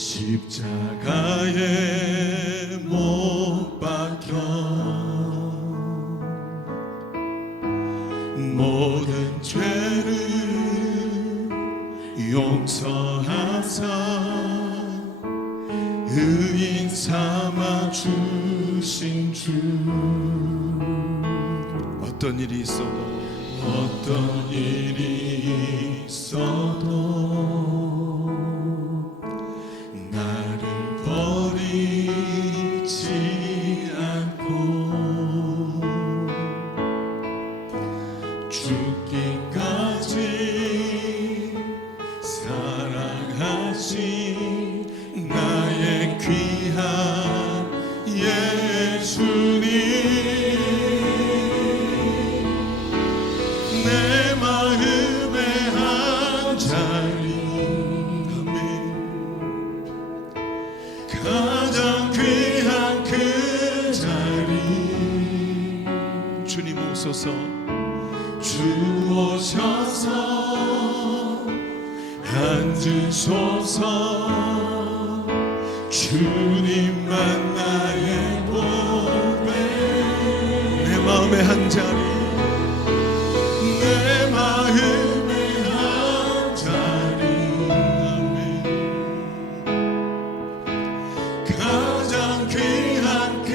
십자가에 못 박혀 모든 죄를 용서하사 의인 삼아 주신 주. 어떤 일이 있어도 나를 버리지 않고 죽기까지 사랑하신 나의 귀한 예수님, 내 마음의 한 자리, 가장 귀한 그 자리. 주님 오소서, 주 오셔서 앉으소서. 주님만 나의 보배, 내 마음의 한 자리, 내 마음의 한 자리. 아멘. 가장 귀한 그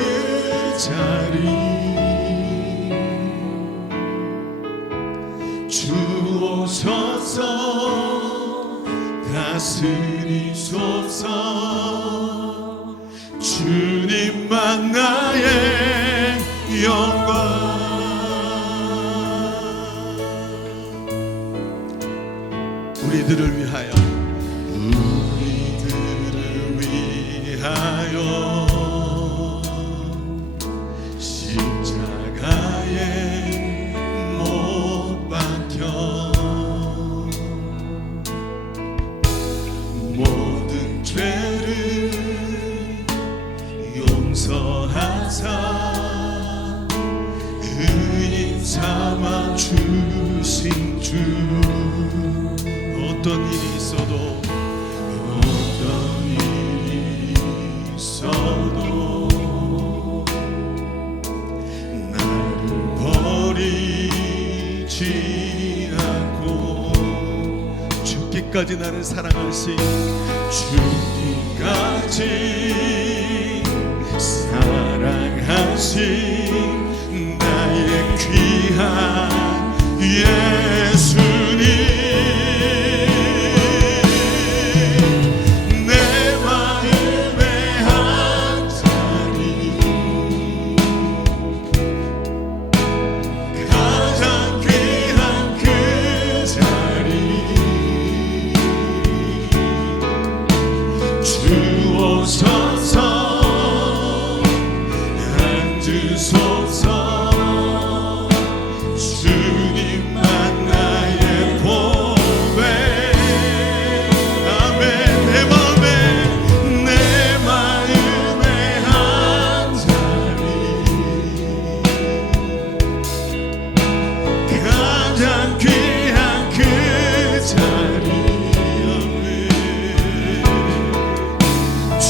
자리, 주 오셔서 다스리소서. 주님만 나의 영광. 우리들을 위하여, 우리들을 위하여 십자가에 못 박혀 모든 죄를 용서하사 의인 삼아 주신 주. 어떤 일이 있어도 나를 버리지 않고 죽기까지 나를 사랑하신, 죽기까지 사랑하신 나의 귀한 예수님, 내 마음의 한 자리, 가장 귀한 그 자리, 주 오셔서 앉으소서. 주님만 나의 보배. 아멘. 내 마음의 한 자리, 가장 귀한 그 자리. 아멘. 주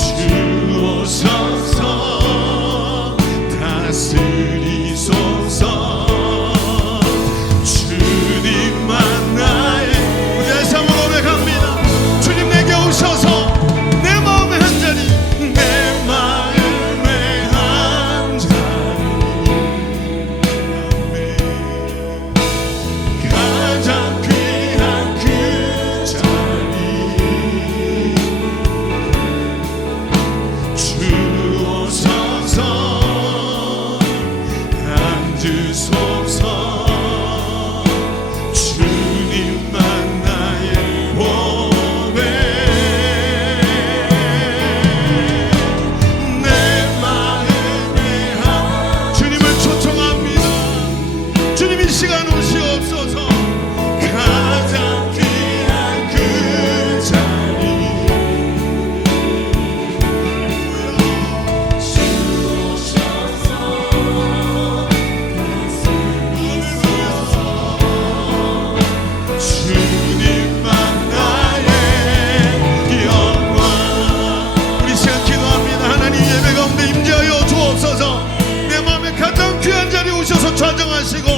역사하시고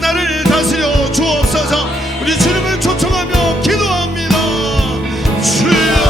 나를 다스려 주옵소서. 우리 주님을 초청하며 기도합니다. 주여.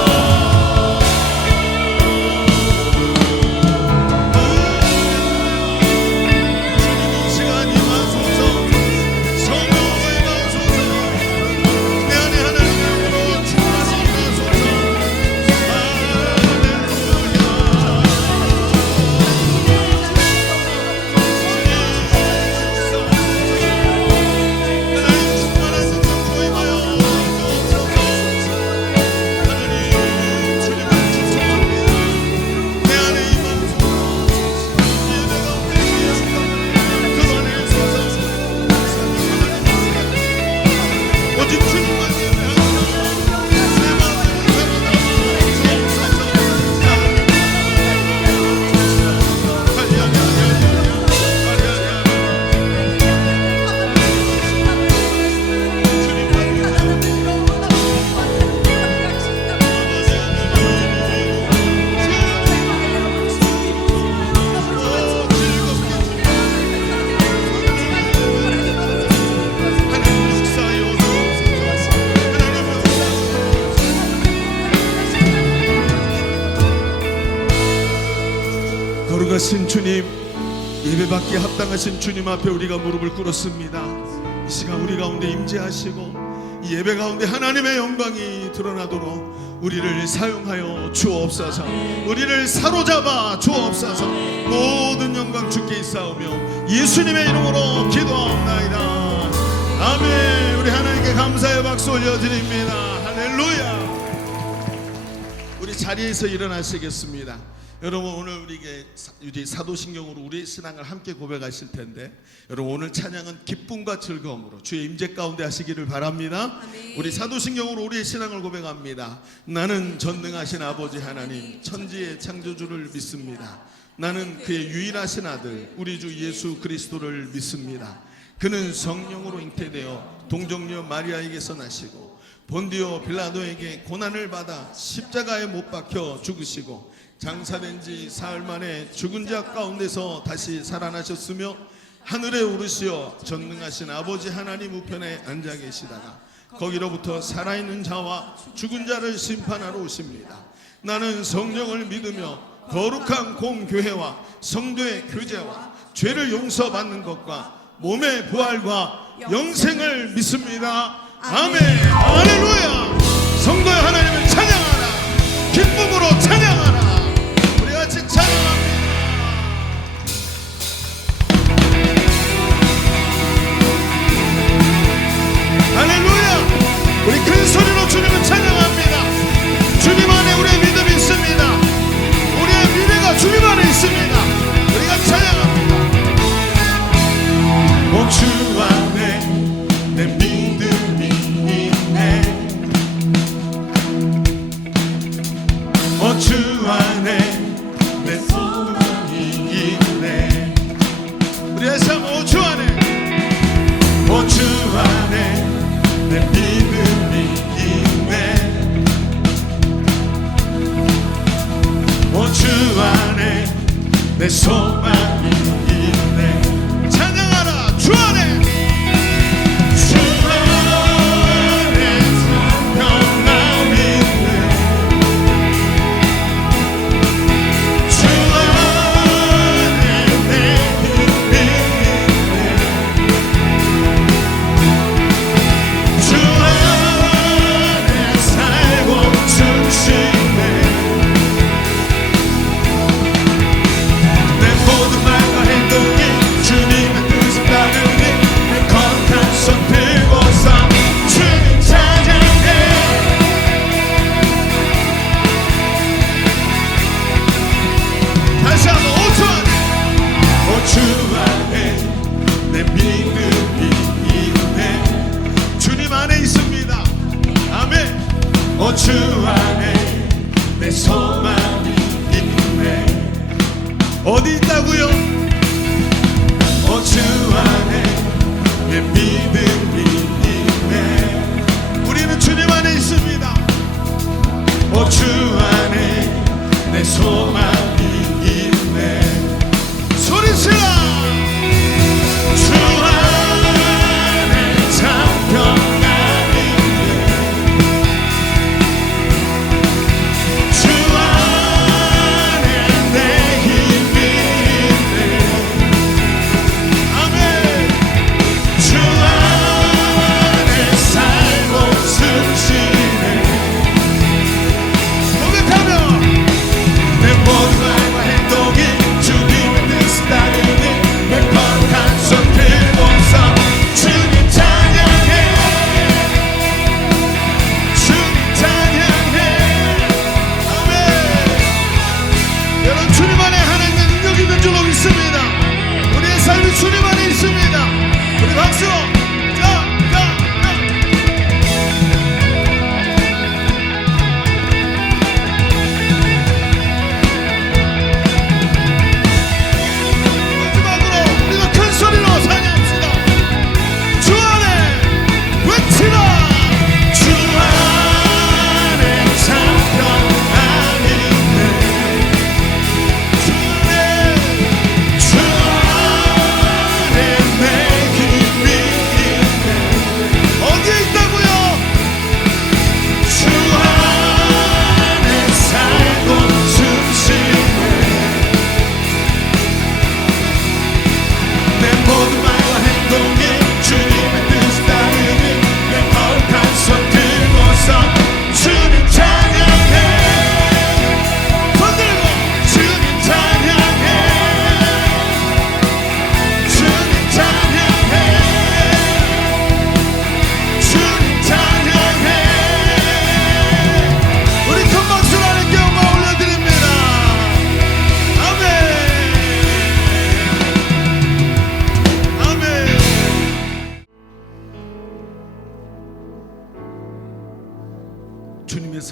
거룩하신 주님, 예배받기에 합당하신 주님 앞에 우리가 무릎을 꿇었습니다. 이 시간 우리 가운데 임재하시고 이 예배 가운데 하나님의 영광이 드러나도록 우리를 사용하여 주옵소서. 우리를 사로잡아 주옵소서. 모든 영광 주께 있사오며 예수님의 이름으로 기도하옵나이다. 아멘. 우리 하나님께 감사의 박수 올려드립니다. 할렐루야. 우리 자리에서 일어나시겠습니다. 여러분, 오늘 우리 사도신경으로 우리의 신앙을 함께 고백하실 텐데, 여러분 오늘 찬양은 기쁨과 즐거움으로 주의 임재 가운데 하시기를 바랍니다. 아멘. 우리 사도신경으로 우리의 신앙을 고백합니다. 나는 전능하신 아버지 하나님 천지의 창조주를 믿습니다. 나는 그의 유일하신 아들 우리 주 예수 그리스도를 믿습니다. 그는 성령으로 잉태되어 동정녀 마리아에게서 나시고 본디오 빌라도에게 고난을 받아 십자가에 못 박혀 죽으시고 장사된 지 사흘 만에 죽은 자 가운데서 다시 살아나셨으며 하늘에 오르시어 전능하신 아버지 하나님 우편에 앉아 계시다가 거기로부터 살아있는 자와 죽은 자를 심판하러 오십니다. 나는 성령을 믿으며 거룩한 공교회와 성도의 교제와 죄를 용서받는 것과 몸의 부활과 영생을 믿습니다. 아멘. 할렐루야. 성도의 하나님을 찬양하라. 기쁨으로 찬양하라. 우리 같이 찬양합니다. 할렐루야. 우리 큰 소리로 주님을 찬양합니다. 주님 안에 우리의 믿음이 있습니다. 우리의 미래가 주님 안에 있습니다. 우리가 찬양합니다. 주 안에 내 믿음이 있네. 주 안에 내 소망이 있네. 우리 다시 한번 주 안에, 주 안에 내 믿음이 있네. 주 안에 내 소망이 있네. 찬양하라. 주 안에, 주 안에 평안이 있네. 주 안에 내 힘이 있네. 주 안에 살고 숨쉬네. 내 모든 말과 행동이 주님의 뜻을 따르니 내 거룩한 손 들고서 주님 찬양해. 다시 한번 5주 안에, 주 안에 내 믿음이 있네. 주님 안에 있습니다. 아멘. 주 안에 내 소망이 있네. 어디 있다고요? 주 안에 내 믿음이 있네. 우리는 주님 안에 있습니다. 주 안에 내 소망이 있네. 소리치라. 주 안에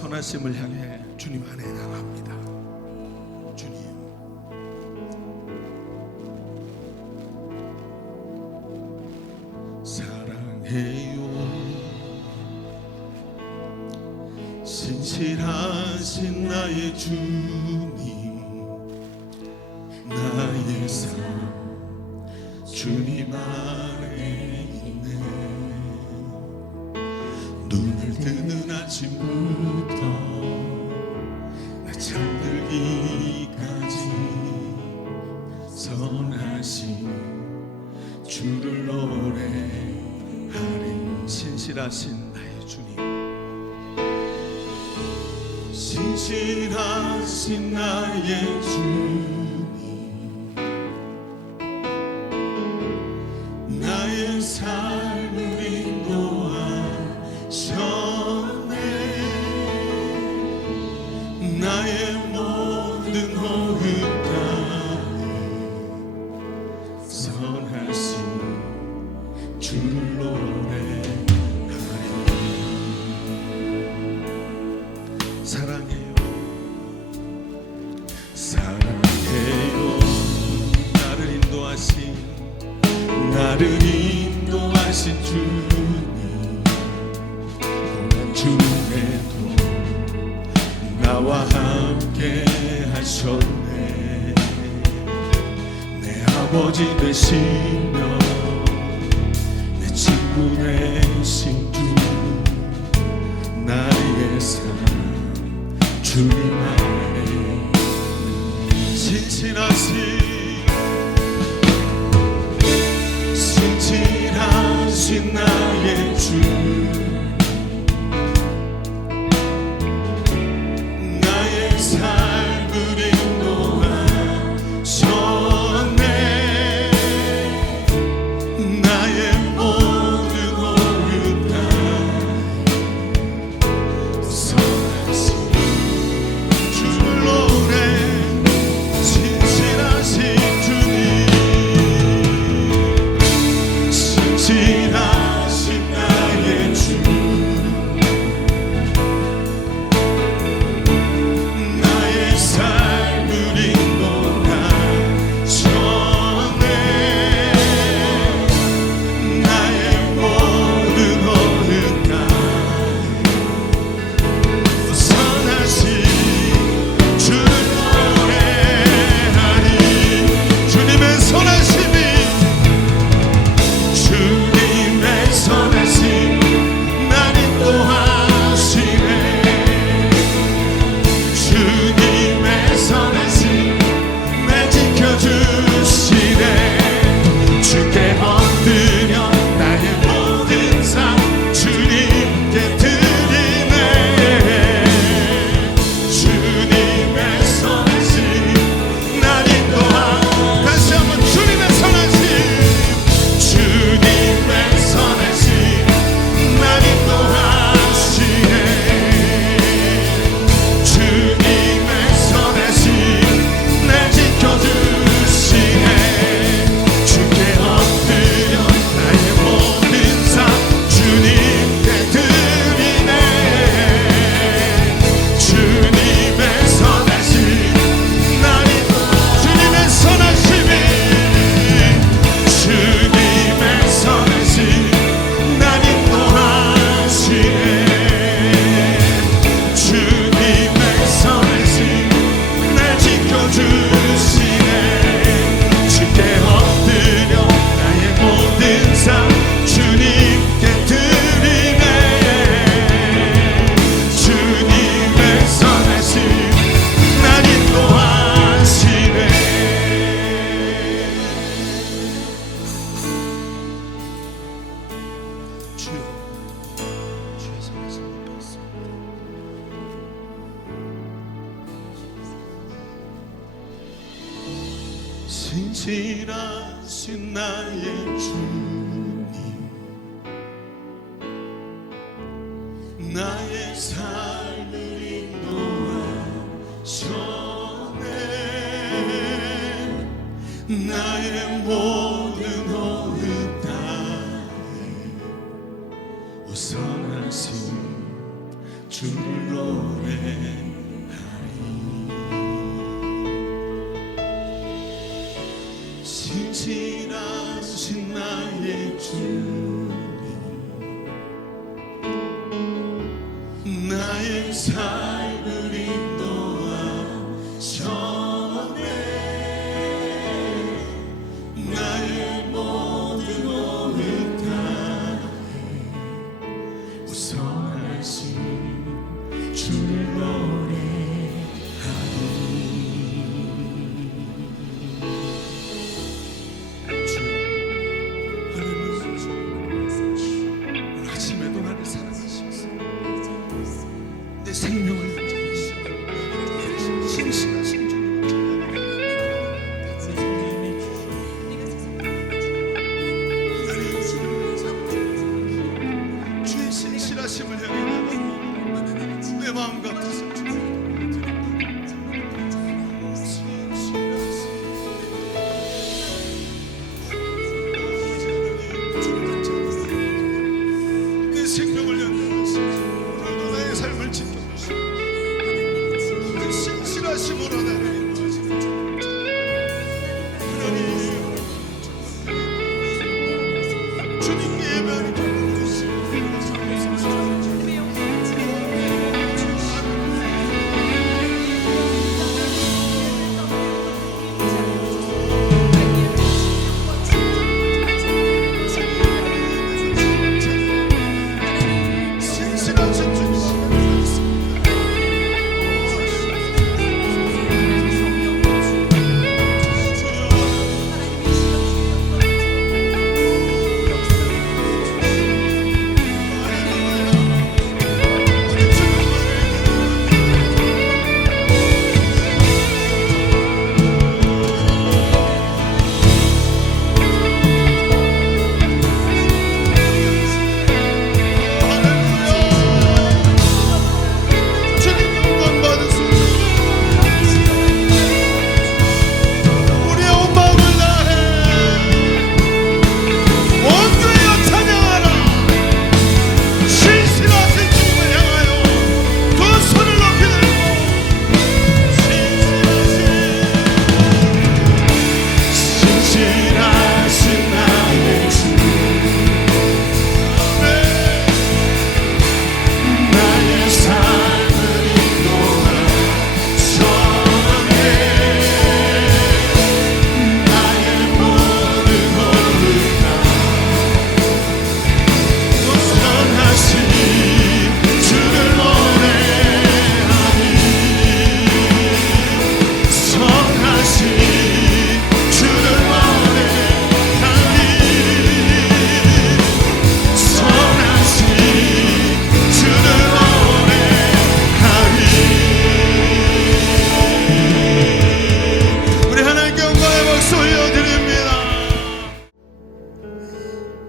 선하심을 향해 주님 안에 나갑니다. 주님, 사랑해요. 신실하신 나의 주님, 나의 삶 주님 안에 있네. 눈을 뜨는 아침부터 나 잠들기까지 선하신 주를 노래하리. 신실하신 나의 주님, 신실하신 나의 주님, 나의 삶을 인도하셨네. 나의 모든 호흡 가운데 선하신 주를 노래하리. 사랑해요, 사랑해요. 나를 인도하신 주님, 고난 중에도 나와 함께 하셨네. 내 아버지 되시며 내 친구 되신 주, 나의 삶 주님 안에 신실하신 나의 주, 나의 삶을 인도하셨네. 나의 모든 호흡 가운데 선하신 주를 노래. 신실하신 주님, 신실하신 나의 주, 나의 삶을 인도하셨네. 나의 모든 호흡 가운데 선하신 주를 노래하리. 주님의 선하심이, 주님의 선하심 날 인도하시네. 주님의 선하심 날 지켜주시네. 주께 엎드려 나의 모든 삶 주님께 드리네. 주님의 선하심 날 인도하. 다시 한번 주님의 선하심, 주님의 선하심 날 인도하시네. 주님의 선하심 날 지켜주시네. 주께 엎드려 나의 모든 삶 주님께 드리네. 주님의 선하심 날 주님의 선하심이, 주님의 선하심 날 인도하시네. 주님의 선하심 날 지켜주시네. 주께 엎드려 나의 모든 삶 주님께 드리네. 주님의 선하심 날 인도하시네. 주여, 주의 선하심 앞에 있습니다. 신실하신 나의 주님, 나의 삶을 인도하셨네. 나의 모든 호흡 가운데 선하신 주를 인도하심으로 나를 인도하시는 하나님, 주님께 예배하는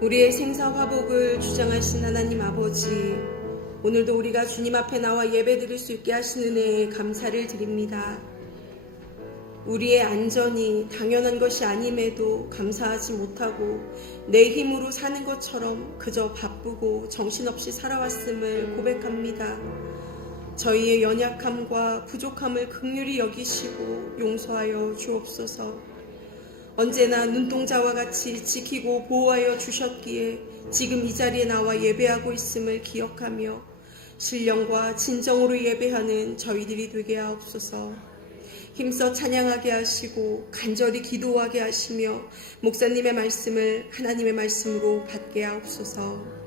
우리의 생사화복을 주장하신 하나님 아버지, 오늘도 우리가 주님 앞에 나와 예배드릴 수 있게 하신 은혜에 감사를 드립니다. 우리의 안전이 당연한 것이 아님에도 감사하지 못하고 내 힘으로 사는 것처럼 그저 바쁘고 정신없이 살아왔음을 고백합니다. 저희의 연약함과 부족함을 긍휼히 여기시고 용서하여 주옵소서. 언제나 눈동자와 같이 지키고 보호하여 주셨기에 지금 이 자리에 나와 예배하고 있음을 기억하며 신령과 진정으로 예배하는 저희들이 되게 하옵소서. 힘써 찬양하게 하시고 간절히 기도하게 하시며 목사님의 말씀을 하나님의 말씀으로 받게 하옵소서.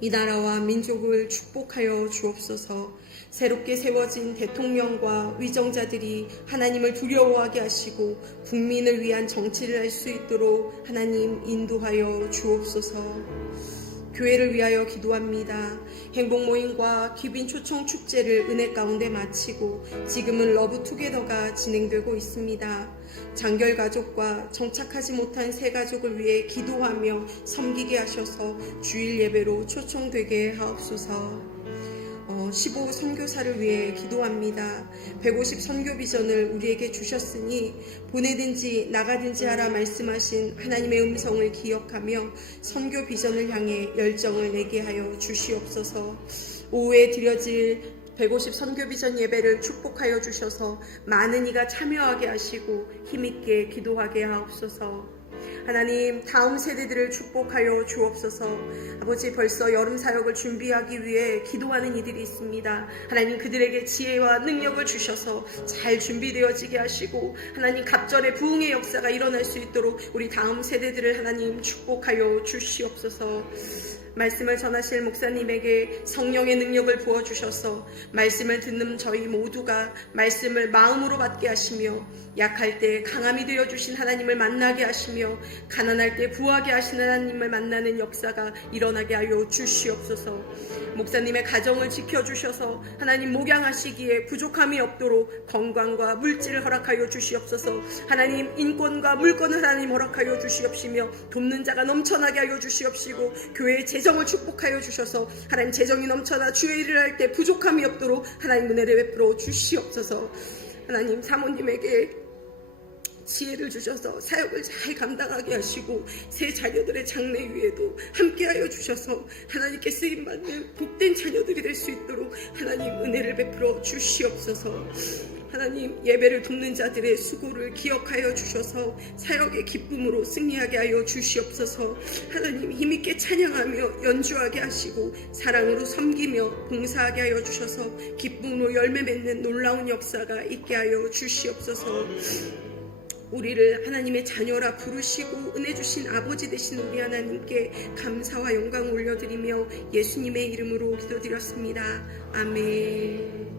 이 나라와 민족을 축복하여 주옵소서. 새롭게 세워진 대통령과 위정자들이 하나님을 두려워하게 하시고 국민을 위한 정치를 할 수 있도록 하나님 인도하여 주옵소서. 교회를 위하여 기도합니다. 행복모임과 귀빈 초청 축제를 은혜 가운데 마치고 지금은 러브투게더가 진행되고 있습니다. 장결가족과 정착하지 못한 새 가족을 위해 기도하며 섬기게 하셔서 주일 예배로 초청되게 하옵소서. 15 선교사를 위해 기도합니다. 150 선교 비전을 우리에게 주셨으니 보내든지 나가든지 하라 말씀하신 하나님의 음성을 기억하며 선교 비전을 향해 열정을 내게 하여 주시옵소서. 오후에 드려질 150 선교 비전 예배를 축복하여 주셔서 많은 이가 참여하게 하시고 힘있게 기도하게 하옵소서. 하나님, 다음 세대들을 축복하여 주옵소서. 아버지, 벌써 여름 사역을 준비하기 위해 기도하는 이들이 있습니다. 하나님, 그들에게 지혜와 능력을 주셔서 잘 준비되어지게 하시고 하나님, 갑절의 부흥의 역사가 일어날 수 있도록 우리 다음 세대들을 하나님 축복하여 주시옵소서. 말씀을 전하실 목사님에게 성령의 능력을 부어주셔서 말씀을 듣는 저희 모두가 말씀을 마음으로 받게 하시며 약할 때 강함이 되어주신 하나님을 만나게 하시며 가난할 때 부하게 하시는 하나님을 만나는 역사가 일어나게 하여 주시옵소서. 목사님의 가정을 지켜주셔서 하나님 목양하시기에 부족함이 없도록 건강과 물질을 허락하여 주시옵소서. 하나님, 인권과 물권을 하나님 허락하여 주시옵시며 돕는 자가 넘쳐나게 하여 주시옵시고 교회의 재정을 축복하여 주셔서 하나님 재정이 넘쳐나 주의 일을 할 때 부족함이 없도록 하나님 은혜를 베풀어 주시옵소서. 하나님, 사모님에게 지혜를 주셔서 사역을 잘 감당하게 하시고 새 자녀들의 장래 위에도 함께하여 주셔서 하나님께 쓰임받는 복된 자녀들이 될 수 있도록 하나님 은혜를 베풀어 주시옵소서. 하나님, 예배를 돕는 자들의 수고를 기억하여 주셔서 사역의 기쁨으로 승리하게 하여 주시옵소서. 하나님, 힘있게 찬양하며 연주하게 하시고 사랑으로 섬기며 봉사하게 하여 주셔서 기쁨으로 열매 맺는 놀라운 역사가 있게 하여 주시옵소서. 우리를 하나님의 자녀라 부르시고 은혜 주신 아버지 되신 우리 하나님께 감사와 영광을 올려드리며 예수님의 이름으로 기도드렸습니다. 아멘.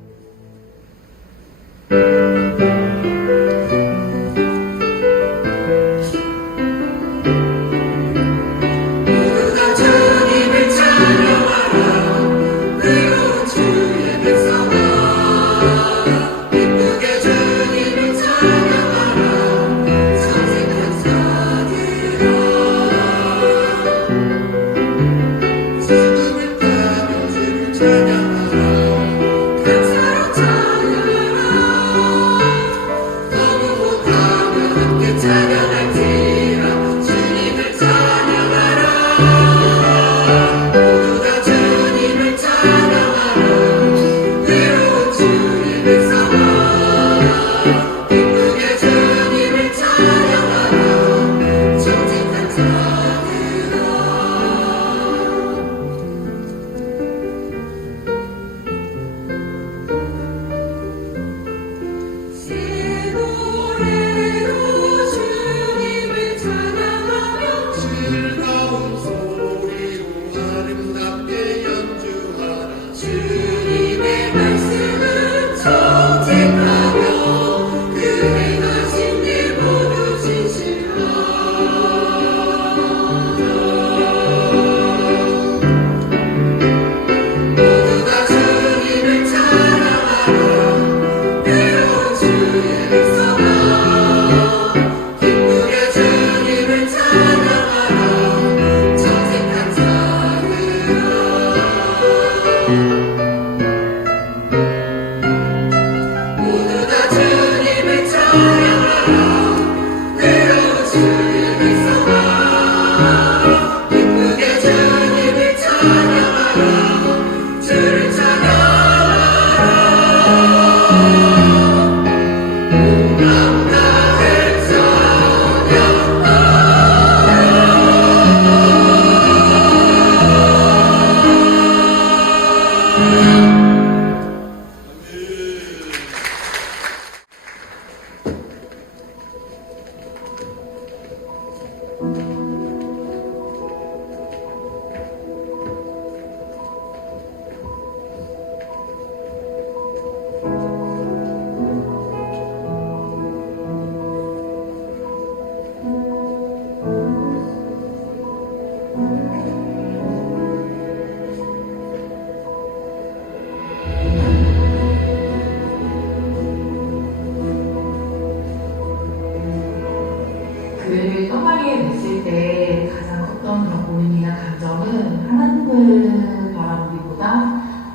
교회를 떠나게 됐을 때 가장 컸던 그런 고민이나 감정은 하나님을 바라보기보다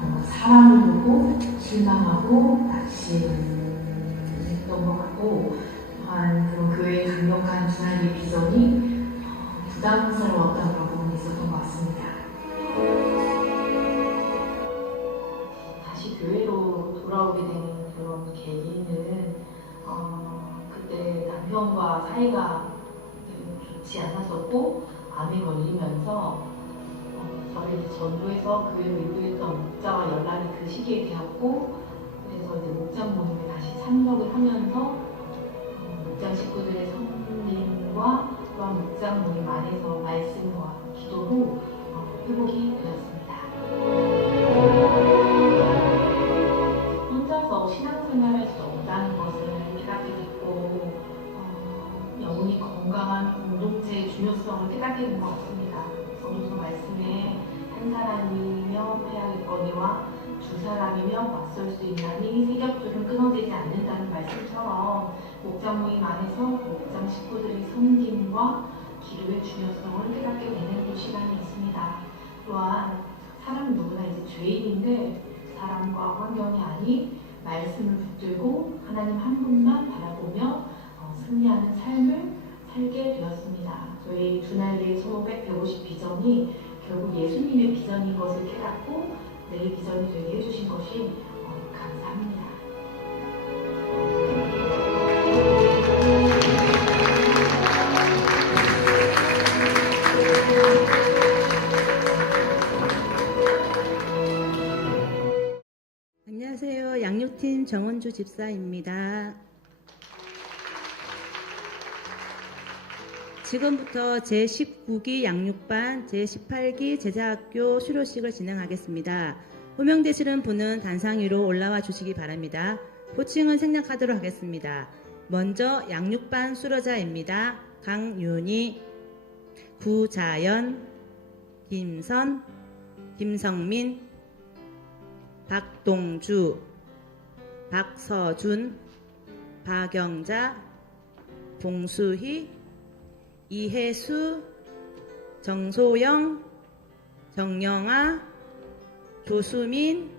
뭔가 사람을 보고 실망하고 낙심했던 것 같고, 또한 그런 교회의 강력한 주날의 비전이 부담스러웠던 그런 부분이 있었던 것 같습니다. 다시 교회로 돌아오게 되는 그런 계기는 그때 남편과 사이가 좋지 않았었고 암에 걸리면서 저를 이제 전도해서 교회로 인도했던 목자와 연락이 그 시기에 되었고, 그래서 이제 목장 모임에 다시 참석을 하면서 목장 식구들의 섬김과 또한 목장 모임 안에서 말씀과 기도로 회복이 되었습니다. 혼자서 신앙생활할 수 없다는 것을 깨닫게 됐고, 영혼이 건강한 공동체의 중요성을 깨닫게 된 것 같습니다. 오늘도 말씀에 한 사람이며 패하겠거니와 두 사람이며 맞설 수 있나니 세겹줄은 끊어지지 않는다는 말씀처럼 목장 모임 안에서 목장 식구들의 섬김과 기도의 중요성을 깨닫게 되는 그 시간이 있습니다. 또한 사람은 누구나 이제 죄인인데 사람과 환경이 아닌 말씀을 붙들고 하나님 한 분만 바라보며 승리하는 삶을 살게 되었습니다. 저희 두날개의 소모 150 비전이 결국 예수님의 비전인 것을 깨닫고 내 비전이 되게 해주신 것이 감사합니다. 수료하신 정원주 집사입니다. 지금부터 제19기 양육반 제18기 제자학교 수료식을 진행하겠습니다. 호명되시는 분은 단상 위로 올라와 주시기 바랍니다. 호칭은 생략하도록 하겠습니다. 먼저 양육반 수료자입니다. 강윤희, 구자연, 김선, 김성민, 박동주, 박서준, 박영자, 봉수희, 이혜수, 정소영, 정영아, 조수민,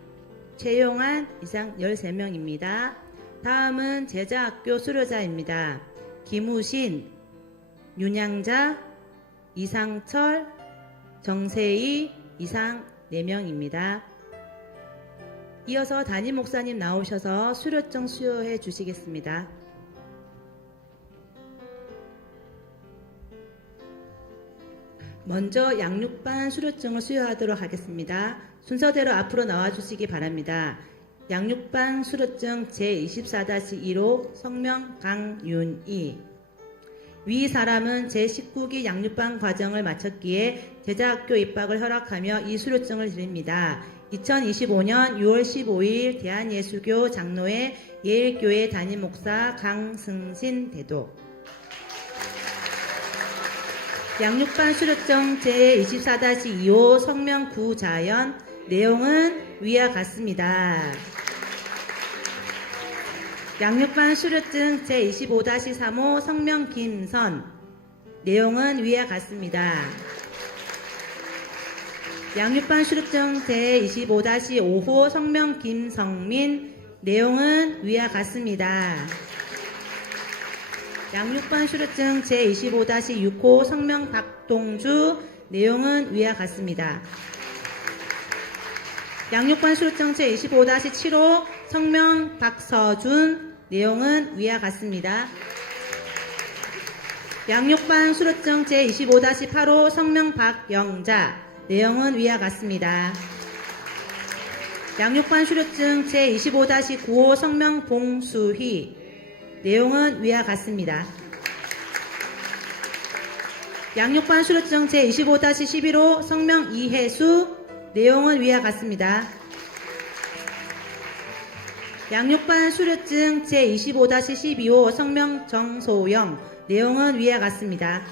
최용한 이상 13명입니다. 다음은 제자학교 수료자입니다. 김우신, 윤양자, 이상철, 정세희 이상 4명입니다. 이어서 담임 목사님 나오셔서 수료증 수여해 주시겠습니다. 먼저 양육반 수료증을 수여하도록 하겠습니다. 순서대로 앞으로 나와 주시기 바랍니다. 양육반 수료증 제24-1호 성명 강윤희. 위 사람은 제19기 양육반 과정을 마쳤기에 제자학교 입학을 허락하며 이 수료증을 드립니다. 2025년 6월 15일 대한예수교 장로회 예일교회 담임 목사 강승신 대도. 양육반 수료증 제24-2호 성명 구자연. 내용은 위와 같습니다. 양육반 수료증 제25-3호 성명 김선. 내용은 위와 같습니다. 양육반 수료증 제25-5호 성명 김성민. 내용은 위와 같습니다. 양육반 수료증 제25-6호 성명 박동주. 내용은 위와 같습니다. 양육반 수료증 제25-7호 성명 박서준. 내용은 위와 같습니다. 양육반 수료증 제25-8호 성명 박영자. 내용은 위와 같습니다. 양육반 수료증 제25-9호 성명 봉수희. 내용은 위와 같습니다. 양육반 수료증 제25-11호 성명 이혜수. 내용은 위와 같습니다. 양육반 수료증 제25-12호 성명 정소영. 내용은 위와 같습니다.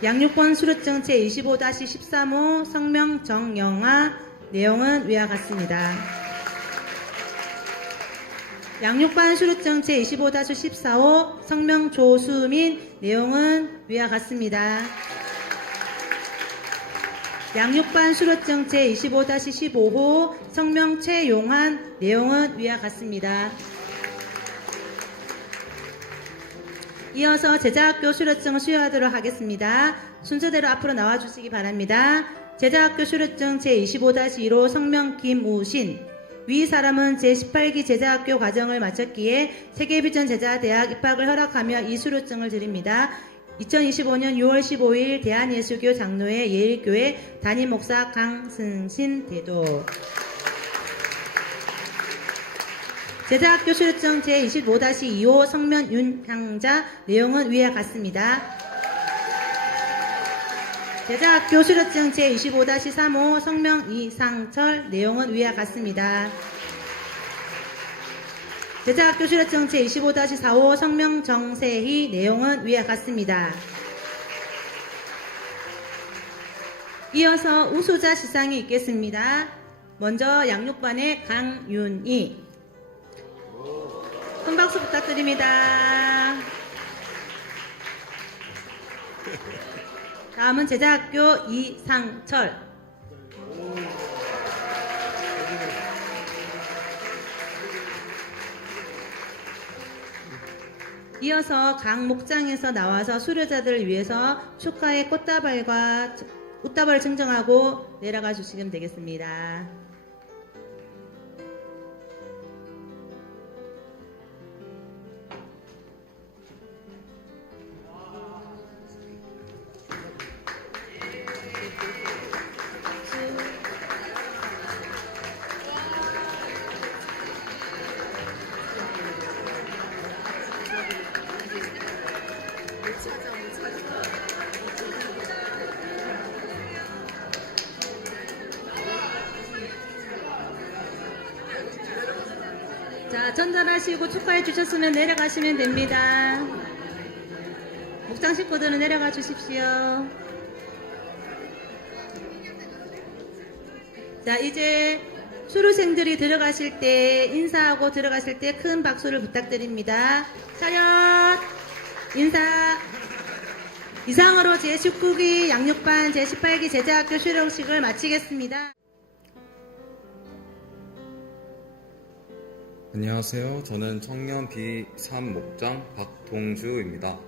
양육반 수료증 제25-13호 성명 정영아. 내용은 위와 같습니다. 양육반 수료증 제25-14호 성명 조수민. 내용은 위와 같습니다. 양육반 수료증 제25-15호 성명 최용환. 내용은 위와 같습니다. 이어서 제자학교 수료증을 수여하도록 하겠습니다. 순서대로 앞으로 나와주시기 바랍니다. 제자학교 수료증 제25-1호 성명 김우신. 위 사람은 제18기 제자학교 과정을 마쳤기에 세계비전 제자대학 입학을 허락하며 이 수료증을 드립니다. 2025년 6월 15일 대한예수교 장로회 예일교회 담임 목사 강승신 대도. 제자학교 수료증 제25-2호 성명 윤향자. 내용은 위와 같습니다. 제자학교 수료증 제25-3호 성명 이상철. 내용은 위와 같습니다. 제자학교 수료증 제25-4호 성명 정세희. 내용은 위와 같습니다. 이어서 우수자 시상이 있겠습니다. 먼저 양육반의 강윤희. 큰 박수 부탁드립니다. 다음은 제자학교 이상철. 이어서 각 목장에서 나와서 수료자들을 위해서 축하의 꽃다발을 증정하고 내려가 주시면 되겠습니다. 자, 전달하시고 축하해 주셨으면 내려가시면 됩니다. 목장 식구들은 내려가 주십시오. 자, 이제 수료생들이 들어가실 때, 인사하고 들어가실 때 큰 박수를 부탁드립니다. 차렷! 인사! 이상으로 제19기 양육반 제18기 제자학교 수료식을 마치겠습니다. 안녕하세요. 저는 청년 B3 목장 박동주입니다.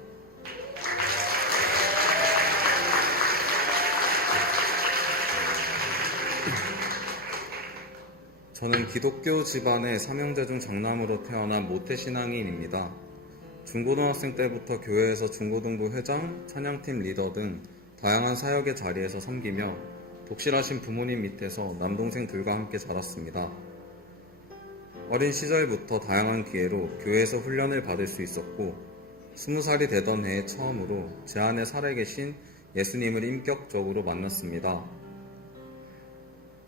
저는 기독교 집안의 삼형제 중 장남으로 태어난 모태신앙인입니다. 중고등학생 때부터 교회에서 중고등부 회장, 찬양팀 리더 등 다양한 사역의 자리에서 섬기며 독실하신 부모님 밑에서 남동생들과 함께 자랐습니다. 어린 시절부터 다양한 기회로 교회에서 훈련을 받을 수 있었고 20살이 되던 해에 처음으로 제 안에 살아계신 예수님을 인격적으로 만났습니다.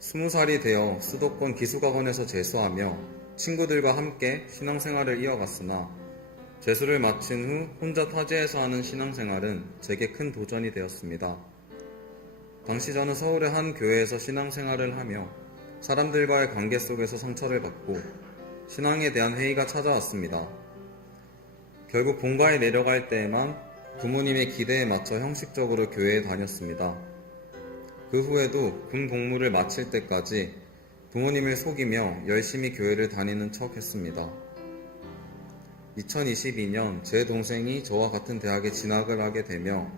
20살이 되어 수도권 기숙학원에서 재수하며 친구들과 함께 신앙생활을 이어갔으나 재수를 마친 후 혼자 타지에서 하는 신앙생활은 제게 큰 도전이 되었습니다. 당시 저는 서울의 한 교회에서 신앙생활을 하며 사람들과의 관계 속에서 상처를 받고 신앙에 대한 회의가 찾아왔습니다. 결국 본가에 내려갈 때에만 부모님의 기대에 맞춰 형식적으로 교회에 다녔습니다. 그 후에도 군 복무를 마칠 때까지 부모님을 속이며 열심히 교회를 다니는 척 했습니다. 2022년 제 동생이 저와 같은 대학에 진학을 하게 되며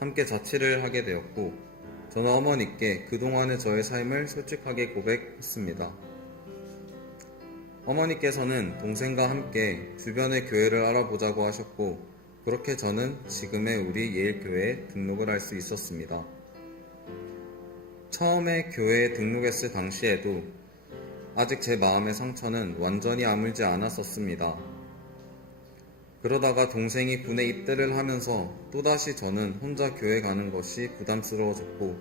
함께 자취를 하게 되었고 저는 어머니께 그동안의 저의 삶을 솔직하게 고백했습니다. 어머니께서는 동생과 함께 주변의 교회를 알아보자고 하셨고 그렇게 저는 지금의 우리 예일교회에 등록을 할 수 있었습니다. 처음에 교회에 등록했을 당시에도 아직 제 마음의 상처는 완전히 아물지 않았었습니다. 그러다가 동생이 군에 입대를 하면서 또다시 저는 혼자 교회 가는 것이 부담스러워졌고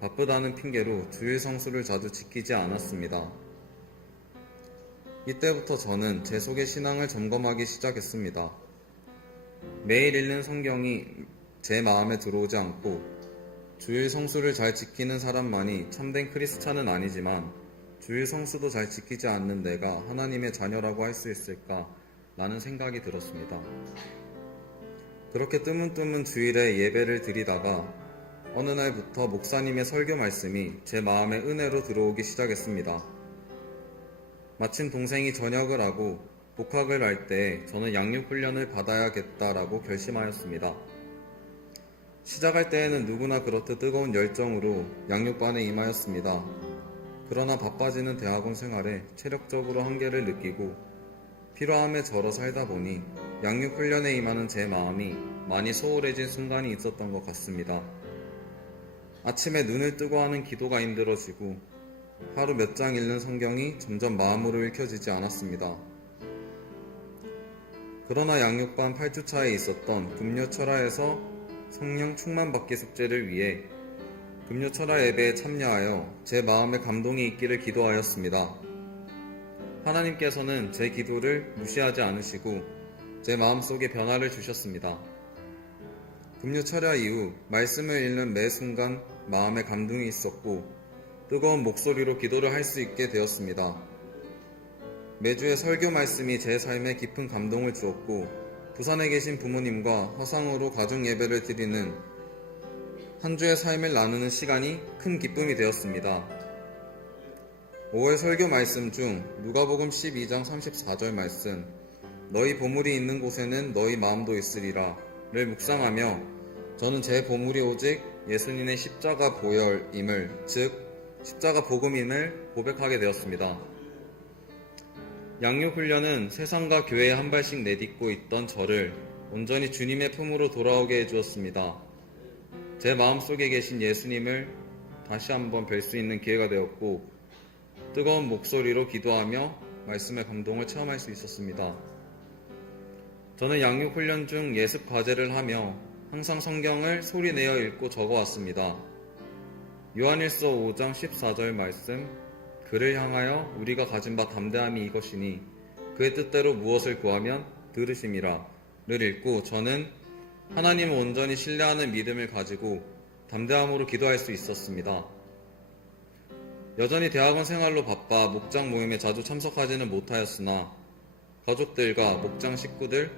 바쁘다는 핑계로 주일 성수를 자주 지키지 않았습니다. 이때부터 저는 제 속의 신앙을 점검하기 시작했습니다. 매일 읽는 성경이 제 마음에 들어오지 않고 주일 성수를 잘 지키는 사람만이 참된 크리스찬은 아니지만 주일 성수도 잘 지키지 않는 내가 하나님의 자녀라고 할 수 있을까? 라는 생각이 들었습니다. 그렇게 뜨문뜨문 주일에 예배를 드리다가 어느 날부터 목사님의 설교 말씀이 제 마음에 은혜로 들어오기 시작했습니다. 마침 동생이 전역을 하고 복학을 할 때 저는 양육훈련을 받아야겠다라고 결심하였습니다. 시작할 때에는 누구나 그렇듯 뜨거운 열정으로 양육반에 임하였습니다. 그러나 바빠지는 대학원 생활에 체력적으로 한계를 느끼고 피로함에 절어 살다 보니 양육훈련에 임하는 제 마음이 많이 소홀해진 순간이 있었던 것 같습니다. 아침에 눈을 뜨고 하는 기도가 힘들어지고 하루 몇 장 읽는 성경이 점점 마음으로 읽혀지지 않았습니다. 그러나 양육반 8주차에 있었던 금요철야에서 성령 충만받기 숙제를 위해 금요철야 예배에 참여하여 제 마음에 감동이 있기를 기도하였습니다. 하나님께서는 제 기도를 무시하지 않으시고 제 마음속에 변화를 주셨습니다. 금요철야 이후 말씀을 읽는 매 순간 마음에 감동이 있었고 뜨거운 목소리로 기도를 할 수 있게 되었습니다. 매주의 설교 말씀이 제 삶에 깊은 감동을 주었고 부산에 계신 부모님과 화상으로 가족 예배를 드리는 한 주의 삶을 나누는 시간이 큰 기쁨이 되었습니다. 5월 설교 말씀 중 누가복음 12장 34절 말씀 너희 보물이 있는 곳에는 너희 마음도 있으리라 를 묵상하며 저는 제 보물이 오직 예수님의 십자가 보혈임을 즉 십자가 복음임을 고백하게 되었습니다. 양육훈련은 세상과 교회에 한 발씩 내딛고 있던 저를 온전히 주님의 품으로 돌아오게 해주었습니다. 제 마음속에 계신 예수님을 다시 한번 뵐 수 있는 기회가 되었고 뜨거운 목소리로 기도하며 말씀의 감동을 체험할 수 있었습니다. 저는 양육훈련 중 예습 과제를 하며 항상 성경을 소리내어 읽고 적어왔습니다. 요한일서 5장 14절 말씀 그를 향하여 우리가 가진 바 담대함이 이것이니 그의 뜻대로 무엇을 구하면 들으심이라를 읽고 저는 하나님을 온전히 신뢰하는 믿음을 가지고 담대함으로 기도할 수 있었습니다. 여전히 대학원 생활로 바빠 목장 모임에 자주 참석하지는 못하였으나 가족들과 목장 식구들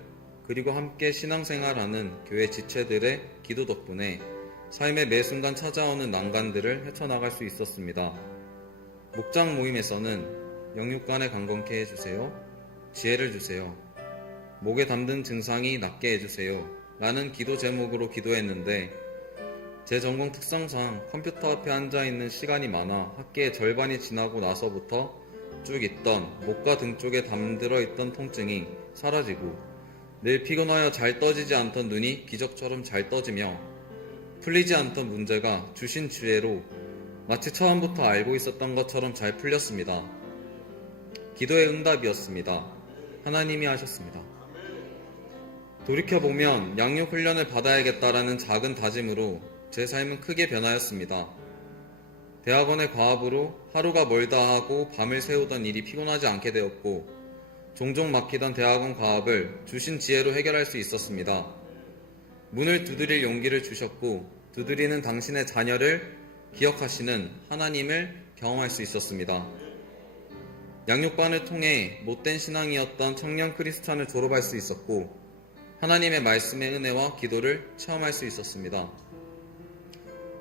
그리고 함께 신앙생활하는 교회 지체들의 기도 덕분에 삶의 매 순간 찾아오는 난관들을 헤쳐나갈 수 있었습니다. 목장 모임에서는 영육간에 강건케 해주세요. 지혜를 주세요. 목에 담든 증상이 낫게 해주세요. 라는 기도 제목으로 기도했는데 제 전공 특성상 컴퓨터 앞에 앉아있는 시간이 많아 학기의 절반이 지나고 나서부터 쭉 있던 목과 등 쪽에 담들어 있던 통증이 사라지고 늘 피곤하여 잘 떠지지 않던 눈이 기적처럼 잘 떠지며 풀리지 않던 문제가 주신 지혜로 마치 처음부터 알고 있었던 것처럼 잘 풀렸습니다. 기도의 응답이었습니다. 하나님이 하셨습니다. 돌이켜보면 양육 훈련을 받아야겠다라는 작은 다짐으로 제 삶은 크게 변하였습니다. 대학원의 과업으로 하루가 멀다 하고 밤을 새우던 일이 피곤하지 않게 되었고 종종 막히던 대학원 과업을 주신 지혜로 해결할 수 있었습니다. 문을 두드릴 용기를 주셨고 두드리는 당신의 자녀를 기억하시는 하나님을 경험할 수 있었습니다. 양육반을 통해 못된 신앙이었던 청년 크리스찬을 졸업할 수 있었고 하나님의 말씀의 은혜와 기도를 체험할 수 있었습니다.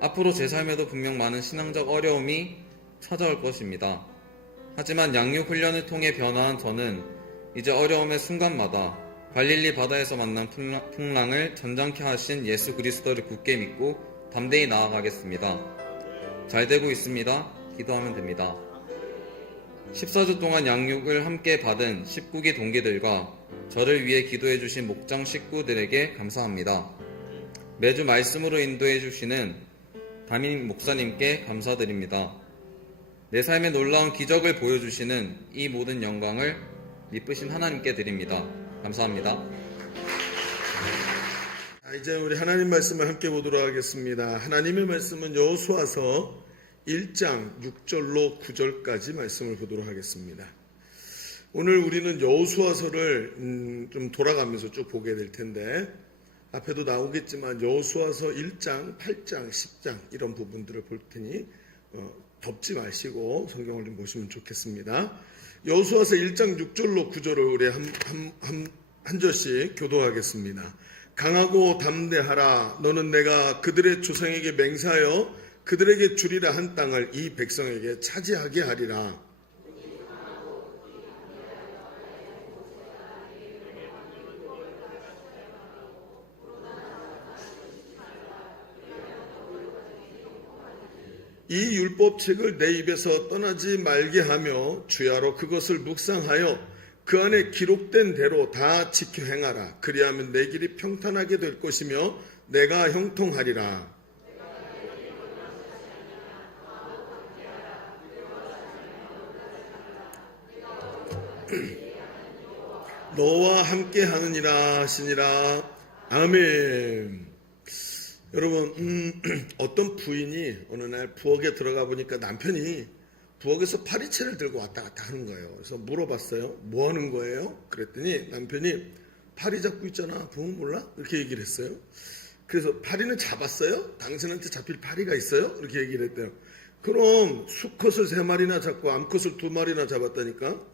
앞으로 제 삶에도 분명 많은 신앙적 어려움이 찾아올 것입니다. 하지만 양육 훈련을 통해 변화한 저는 이제 어려움의 순간마다 갈릴리 바다에서 만난 풍랑을 전장케 하신 예수 그리스도를 굳게 믿고 담대히 나아가겠습니다. 잘 되고 있습니다. 기도하면 됩니다. 14주 동안 양육을 함께 받은 19기 동기들과 저를 위해 기도해 주신 목장 식구들에게 감사합니다. 매주 말씀으로 인도해 주시는 담임 목사님께 감사드립니다. 내 삶에 놀라운 기적을 보여주시는 이 모든 영광을 미쁘신 하나님께 드립니다. 감사합니다. 이제 우리 하나님 말씀을 함께 보도록 하겠습니다. 하나님의 말씀은 여호수아서 1장 6절로 9절까지 말씀을 보도록 하겠습니다. 오늘 우리는 여호수아서를 좀 돌아가면서 쭉 보게 될 텐데 앞에도 나오겠지만 여호수아서 1장, 8장, 10장 이런 부분들을 볼 테니 덮지 마시고 성경을 좀 보시면 좋겠습니다. 여호수아서 1장 6절로 9절을 우리 한 절씩 교도하겠습니다. 강하고 담대하라. 너는 내가 그들의 조상에게 맹세하여 그들에게 주리라 한 땅을 이 백성에게 차지하게 하리라. 이 율법책을 내 입에서 떠나지 말게 하며 주야로 그것을 묵상하여 그 안에 기록된 대로 다 지켜 행하라. 그리하면 내 길이 평탄하게 될 것이며 내가 형통하리라. 너와 함께 하느니라 하시니라. 아멘. 여러분, 어떤 부인이 어느 날 부엌에 들어가 보니까 남편이 부엌에서 파리채를 들고 왔다 갔다 하는 거예요. 그래서 물어봤어요. 뭐 하는 거예요? 그랬더니 남편이 파리 잡고 있잖아. 보면 몰라? 이렇게 얘기를 했어요. 그래서 파리는 잡았어요? 당신한테 잡힐 파리가 있어요? 이렇게 얘기를 했대요. 그럼 수컷을 3마리나 잡고 암컷을 2마리나 잡았다니까?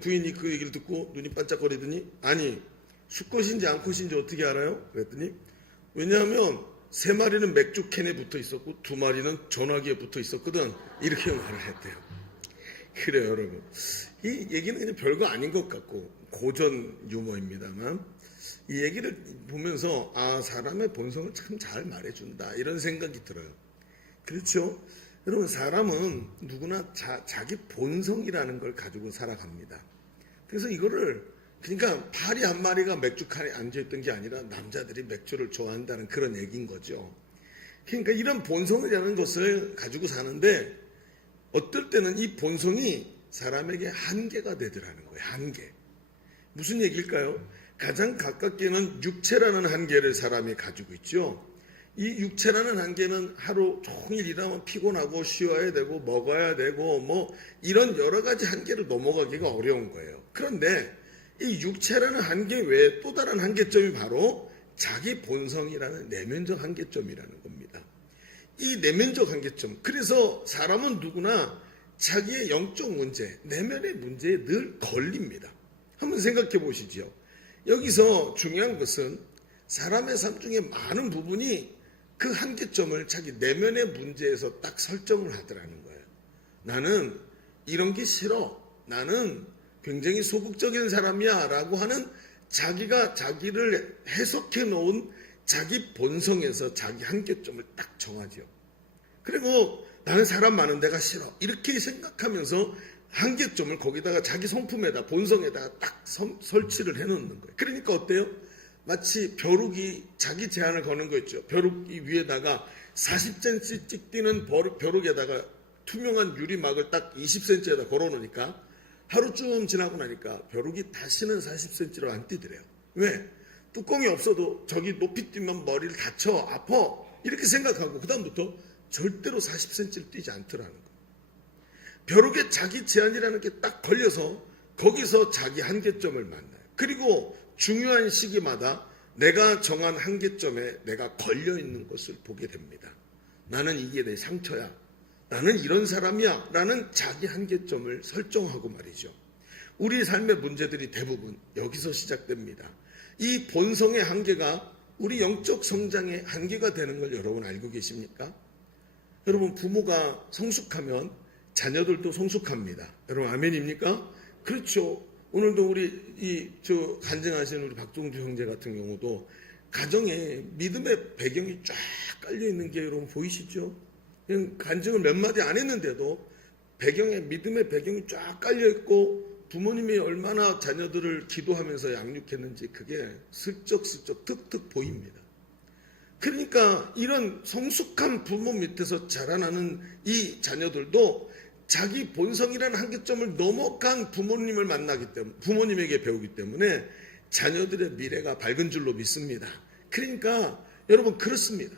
부인이 그 얘기를 듣고 눈이 반짝거리더니 아니 수컷인지 암컷인지 어떻게 알아요? 그랬더니 왜냐하면 3마리는 맥주 캔에 붙어 있었고 2마리는 전화기에 붙어 있었거든. 이렇게 말을 했대요. 그래요, 여러분. 이 얘기는 그냥 별거 아닌 것 같고 고전 유머입니다만 이 얘기를 보면서 사람의 본성을 참 잘 말해준다 이런 생각이 들어요. 그렇죠? 여러분, 사람은 누구나 자기 본성이라는 걸 가지고 살아갑니다. 그래서 이거를 그러니까 파리 한 마리가 맥주칸에 앉아있던 게 아니라 남자들이 맥주를 좋아한다는 그런 얘기인 거죠. 그러니까 이런 본성이라는 것을 가지고 사는데 어떨 때는 이 본성이 사람에게 한계가 되더라는 거예요. 한계. 무슨 얘기일까요? 가장 가깝게는 육체라는 한계를 사람이 가지고 있죠. 이 육체라는 한계는 하루 종일 일하면 피곤하고 쉬어야 되고 먹어야 되고 뭐 이런 여러 가지 한계를 넘어가기가 어려운 거예요. 그런데 이 육체라는 한계 외에 또 다른 한계점이 바로 자기 본성이라는 내면적 한계점이라는 겁니다. 이 내면적 한계점. 그래서 사람은 누구나 자기의 영적 문제, 내면의 문제에 늘 걸립니다. 한번 생각해 보시죠. 여기서 중요한 것은 사람의 삶 중에 많은 부분이 그 한계점을 자기 내면의 문제에서 딱 설정을 하더라는 거예요. 나는 이런 게 싫어. 나는 굉장히 소극적인 사람이야 라고 하는 자기가 자기를 해석해 놓은 자기 본성에서 자기 한계점을 딱 정하죠. 그리고 나는 사람 많은 데가 싫어. 이렇게 생각하면서 한계점을 거기다가 자기 성품에다 본성에다가 딱 설치를 해놓는 거예요. 그러니까 어때요? 마치 벼룩이 자기 제한을 거는 거 있죠. 벼룩이 위에다가 40cm 찍 뛰는 벼룩에다가 투명한 유리막을 딱 20cm에다 걸어놓으니까 하루쯤 지나고 나니까 벼룩이 다시는 40cm로 안 뛰더래요. 왜? 뚜껑이 없어도 저기 높이 뛰면 머리를 다쳐 아파 이렇게 생각하고 그 다음부터 절대로 40cm를 뛰지 않더라는 거예요. 벼룩에 자기 제한이라는 게 딱 걸려서 거기서 자기 한계점을 만나요. 그리고 중요한 시기마다 내가 정한 한계점에 내가 걸려있는 것을 보게 됩니다. 나는 이게 내 상처야. 나는 이런 사람이야. 라는 자기 한계점을 설정하고 말이죠. 우리 삶의 문제들이 대부분 여기서 시작됩니다. 이 본성의 한계가 우리 영적 성장의 한계가 되는 걸 여러분 알고 계십니까? 여러분 부모가 성숙하면 자녀들도 성숙합니다. 여러분 아멘입니까? 그렇죠. 오늘도 우리 간증하시는 우리 박종주 형제 같은 경우도 가정에 믿음의 배경이 쫙 깔려 있는 게 여러분 보이시죠? 그냥 간증을 몇 마디 안 했는데도 배경에 믿음의 배경이 쫙 깔려 있고 부모님이 얼마나 자녀들을 기도하면서 양육했는지 그게 슬쩍슬쩍 툭툭 보입니다. 그러니까 이런 성숙한 부모 밑에서 자라나는 이 자녀들도 자기 본성이라는 한계점을 넘어간 부모님을 만나기 때문에 부모님에게 배우기 때문에 자녀들의 미래가 밝은 줄로 믿습니다. 그러니까 여러분 그렇습니다.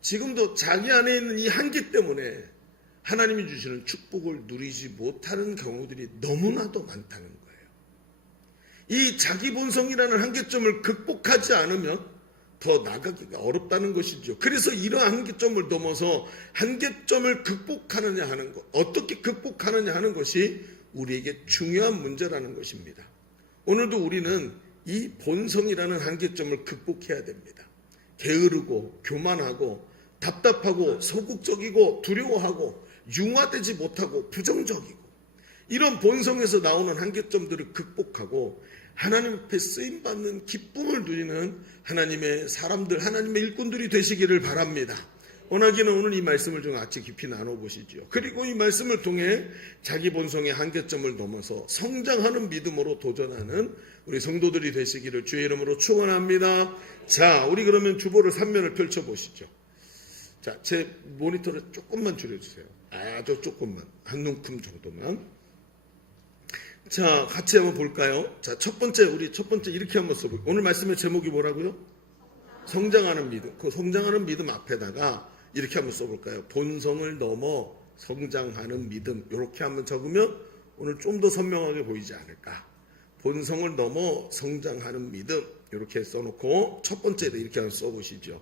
지금도 자기 안에 있는 이 한계 때문에 하나님이 주시는 축복을 누리지 못하는 경우들이 너무나도 많다는 거예요. 이 자기 본성이라는 한계점을 극복하지 않으면 더 나가기가 어렵다는 것이죠. 그래서 이러한 한계점을 넘어서 한계점을 극복하느냐 하는 것, 어떻게 극복하느냐 하는 것이 우리에게 중요한 문제라는 것입니다. 오늘도 우리는 이 본성이라는 한계점을 극복해야 됩니다. 게으르고 교만하고 답답하고 소극적이고 두려워하고 융화되지 못하고 부정적이고 이런 본성에서 나오는 한계점들을 극복하고 하나님 앞에 쓰임받는 기쁨을 누리는 하나님의 사람들, 하나님의 일꾼들이 되시기를 바랍니다. 원하기는 오늘 이 말씀을 좀 같이 깊이 나눠보시죠. 그리고 이 말씀을 통해 자기 본성의 한계점을 넘어서 성장하는 믿음으로 도전하는 우리 성도들이 되시기를 주의 이름으로 축원합니다. 자, 우리 그러면 주보를 3면을 펼쳐보시죠. 자, 제 모니터를 조금만 줄여주세요. 아주 조금만, 한 눈금 정도만. 자, 같이 한번 볼까요? 자, 첫 번째 이렇게 한번 써볼게요. 오늘 말씀의 제목이 뭐라고요? 성장하는 믿음. 그 성장하는 믿음 앞에다가 이렇게 한번 써볼까요? 본성을 넘어 성장하는 믿음. 이렇게 한번 적으면 오늘 좀 더 선명하게 보이지 않을까. 본성을 넘어 성장하는 믿음. 이렇게 써놓고 첫 번째로 이렇게 한번 써보시죠.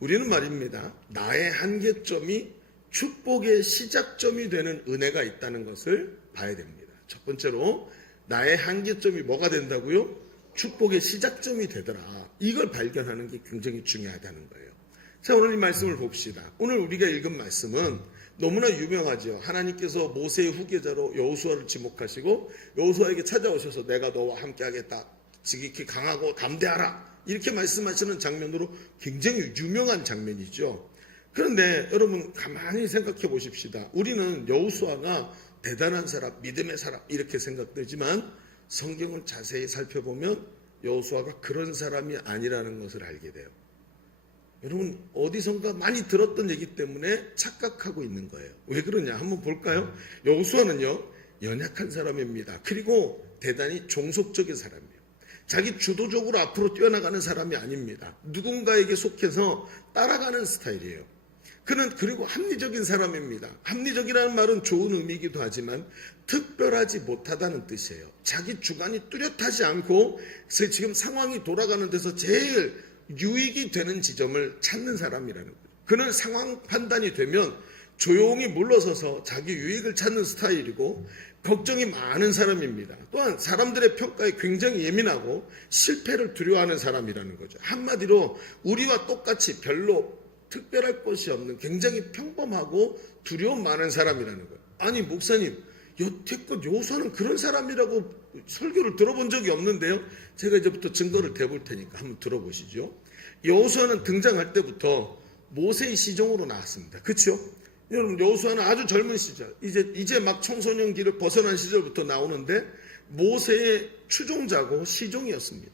우리는 말입니다. 나의 한계점이 축복의 시작점이 되는 은혜가 있다는 것을 봐야 됩니다. 첫 번째로 나의 한계점이 뭐가 된다고요? 축복의 시작점이 되더라. 이걸 발견하는 게 굉장히 중요하다는 거예요. 자, 오늘 이 말씀을 봅시다. 오늘 우리가 읽은 말씀은 너무나 유명하죠. 하나님께서 모세의 후계자로 여호수아를 지목하시고 여호수아에게 찾아오셔서 내가 너와 함께 하겠다. 지극히 강하고 담대하라. 이렇게 말씀하시는 장면으로 굉장히 유명한 장면이죠. 그런데 여러분 가만히 생각해 보십시다. 우리는 여호수아가 대단한 사람, 믿음의 사람 이렇게 생각되지만 성경을 자세히 살펴보면 여호수아가 그런 사람이 아니라는 것을 알게 돼요. 여러분 어디선가 많이 들었던 얘기 때문에 착각하고 있는 거예요. 왜 그러냐 한번 볼까요? 여호수아는요 연약한 사람입니다. 그리고 대단히 종속적인 사람이에요. 자기 주도적으로 앞으로 뛰어나가는 사람이 아닙니다. 누군가에게 속해서 따라가는 스타일이에요. 그는 그리고 합리적인 사람입니다. 합리적이라는 말은 좋은 의미이기도 하지만 특별하지 못하다는 뜻이에요. 자기 주관이 뚜렷하지 않고 지금 상황이 돌아가는 데서 제일 유익이 되는 지점을 찾는 사람이라는 거죠. 그는 상황 판단이 되면 조용히 물러서서 자기 유익을 찾는 스타일이고 걱정이 많은 사람입니다. 또한 사람들의 평가에 굉장히 예민하고 실패를 두려워하는 사람이라는 거죠. 한마디로 우리와 똑같이 별로 특별할 것이 없는 굉장히 평범하고 두려움 많은 사람이라는 거예요. 아니 목사님, 여태껏 여호수아는 그런 사람이라고 설교를 들어본 적이 없는데요. 제가 이제부터 증거를 대볼 테니까 한번 들어보시죠. 여호수아는 등장할 때부터 모세의 시종으로 나왔습니다. 그렇죠? 여러분, 여호수아는 아주 젊은 시절, 이제 막 청소년기를 벗어난 시절부터 나오는데 모세의 추종자고 시종이었습니다.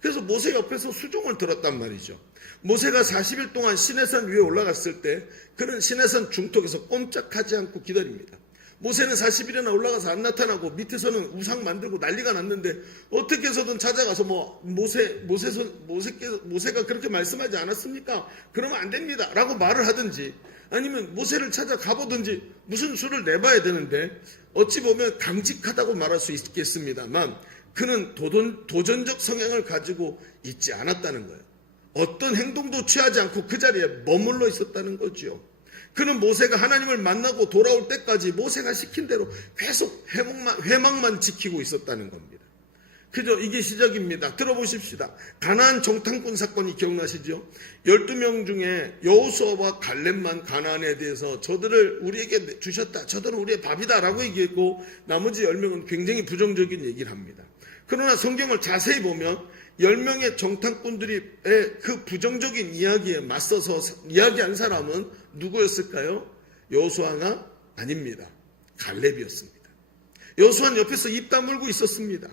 그래서 모세 옆에서 수종을 들었단 말이죠. 모세가 40일 동안 시내산 위에 올라갔을 때 그는 시내산 중턱에서 꼼짝하지 않고 기다립니다. 모세는 40일이나 올라가서 안 나타나고 밑에서는 우상 만들고 난리가 났는데 어떻게 해서든 찾아가서 모세가 그렇게 말씀하지 않았습니까? 그러면 안 됩니다 라고 말을 하든지 아니면 모세를 찾아가보든지 무슨 수를 내봐야 되는데 어찌 보면 강직하다고 말할 수 있겠습니다만 그는 도전적 성향을 가지고 있지 않았다는 거예요. 어떤 행동도 취하지 않고 그 자리에 머물러 있었다는 거죠. 그는 모세가 하나님을 만나고 돌아올 때까지 모세가 시킨 대로 계속 회막만 지키고 있었다는 겁니다. 그죠? 이게 시작입니다. 들어보십시다. 가나안 정탐꾼 사건이 기억나시죠? 12명 중에 여호수아와 갈렙만 가나안에 대해서 저들을 우리에게 주셨다. 저들은 우리의 밥이다 라고 얘기했고 나머지 10명은 굉장히 부정적인 얘기를 합니다. 그러나 성경을 자세히 보면 10명의 정탐꾼들이 그 부정적인 이야기에 맞서서 이야기한 사람은 누구였을까요? 여호수아가 아닙니다. 갈렙이었습니다. 여호수아는 옆에서 입 다물고 있었습니다.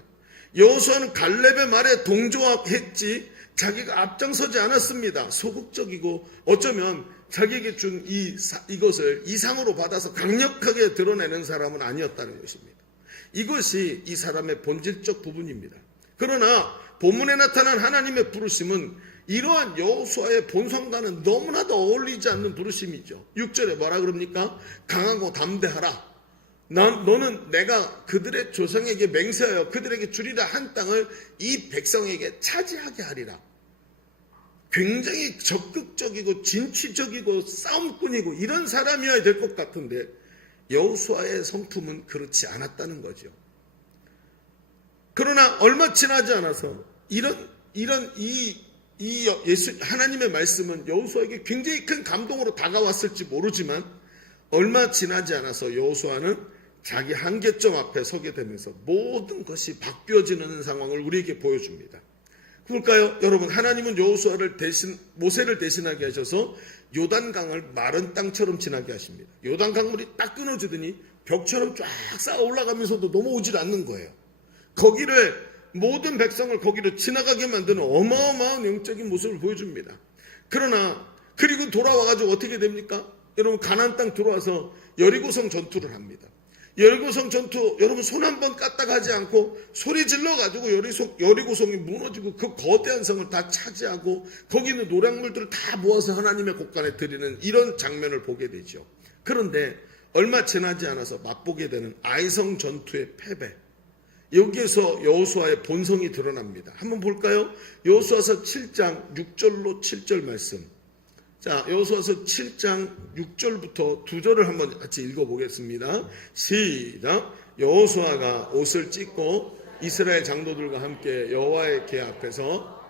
여호수아는 갈렙의 말에 동조했지 자기가 앞장서지 않았습니다. 소극적이고 어쩌면 자기에게 준 이것을 이상으로 받아서 강력하게 드러내는 사람은 아니었다는 것입니다. 이것이 이 사람의 본질적 부분입니다. 그러나 본문에 나타난 하나님의 부르심은 이러한 여호수아의 본성과는 너무나도 어울리지 않는 부르심이죠. 6절에 뭐라 그럽니까? 강하고 담대하라. 너는 내가 그들의 조상에게 맹세하여 그들에게 주리라 한 땅을 이 백성에게 차지하게 하리라. 굉장히 적극적이고 진취적이고 싸움꾼이고 이런 사람이어야 될 것 같은데 여호수아의 성품은 그렇지 않았다는 거죠. 그러나 얼마 지나지 않아서 하나님의 말씀은 여호수아에게 굉장히 큰 감동으로 다가왔을지 모르지만 얼마 지나지 않아서 여호수아는 자기 한계점 앞에 서게 되면서 모든 것이 바뀌어지는 상황을 우리에게 보여줍니다. 볼까요? 여러분, 하나님은 모세를 대신하게 하셔서 요단강을 마른 땅처럼 지나게 하십니다. 요단강물이 딱 끊어지더니 벽처럼 쫙 쌓아 올라가면서도 넘어오질 않는 거예요. 모든 백성을 거기로 지나가게 만드는 어마어마한 영적인 모습을 보여줍니다. 그리고 돌아와가지고 어떻게 됩니까? 여러분, 가나안 땅 들어와서 여리고성 전투를 합니다. 여리고성 전투, 여러분 손 한 번 까딱 하지 않고 소리 질러가지고 여리고성이 무너지고 그 거대한 성을 다 차지하고 거기 있는 노략물들을 다 모아서 하나님의 곳간에 드리는 이런 장면을 보게 되죠. 그런데 얼마 지나지 않아서 맛보게 되는 아이성 전투의 패배. 여기에서 여호수아의 본성이 드러납니다. 한번 볼까요? 여호수아서 7장 6절로 7절 말씀. 자, 여호수아서 7장 6절부터 2절을 한번 같이 읽어보겠습니다. 시작. 여호수아가 옷을 찢고 이스라엘 장로들과 함께 여호와의 궤 앞에서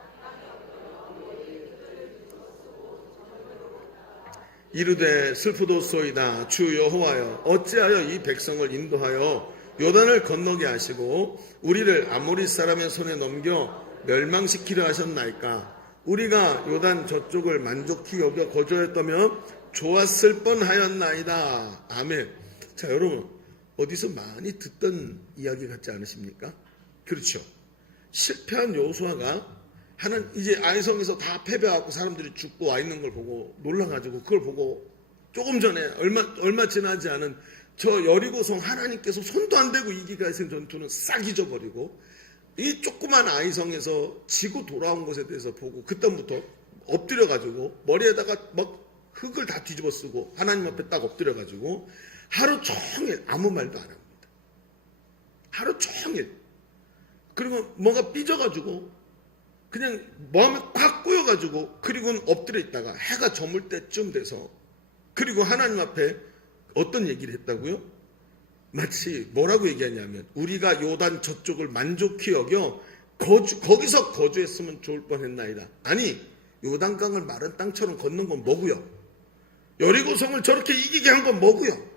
이르되 슬프도소이다. 주 여호와여, 어찌하여 이 백성을 인도하여 요단을 건너게 하시고 우리를 아모리 사람의 손에 넘겨 멸망시키려 하셨나이까? 우리가 요단 저쪽을 만족히 여겨 거주했다면 좋았을 뻔하였나이다. 아멘. 자, 여러분, 어디서 많이 듣던 이야기 같지 않으십니까? 그렇죠. 실패한 여호수아가 이제 아이성에서 다 패배하고 사람들이 죽고 와 있는 걸 보고 놀라가지고 그걸 보고 조금 전에 얼마 지나지 않은 저 여리고성 하나님께서 손도 안 대고 이기가 하신 전투는 싹 잊어버리고 이 조그만 아이성에서 지고 돌아온 것에 대해서 보고 그때부터 엎드려가지고 머리에다가 막 흙을 다 뒤집어 쓰고 하나님 앞에 딱 엎드려가지고 하루 종일 아무 말도 안 합니다. 하루 종일. 그리고 뭔가 삐져가지고 그냥 마음이 콱 꼬여가지고 그리고는 엎드려 있다가 해가 저물 때쯤 돼서 그리고 하나님 앞에 어떤 얘기를 했다고요? 마치 뭐라고 얘기하냐면 우리가 요단 저쪽을 만족히 여겨 거기서 거주했으면 좋을 뻔했나이다. 아니 요단강을 마른 땅처럼 걷는 건 뭐고요? 여리고성을 저렇게 이기게 한 건 뭐고요?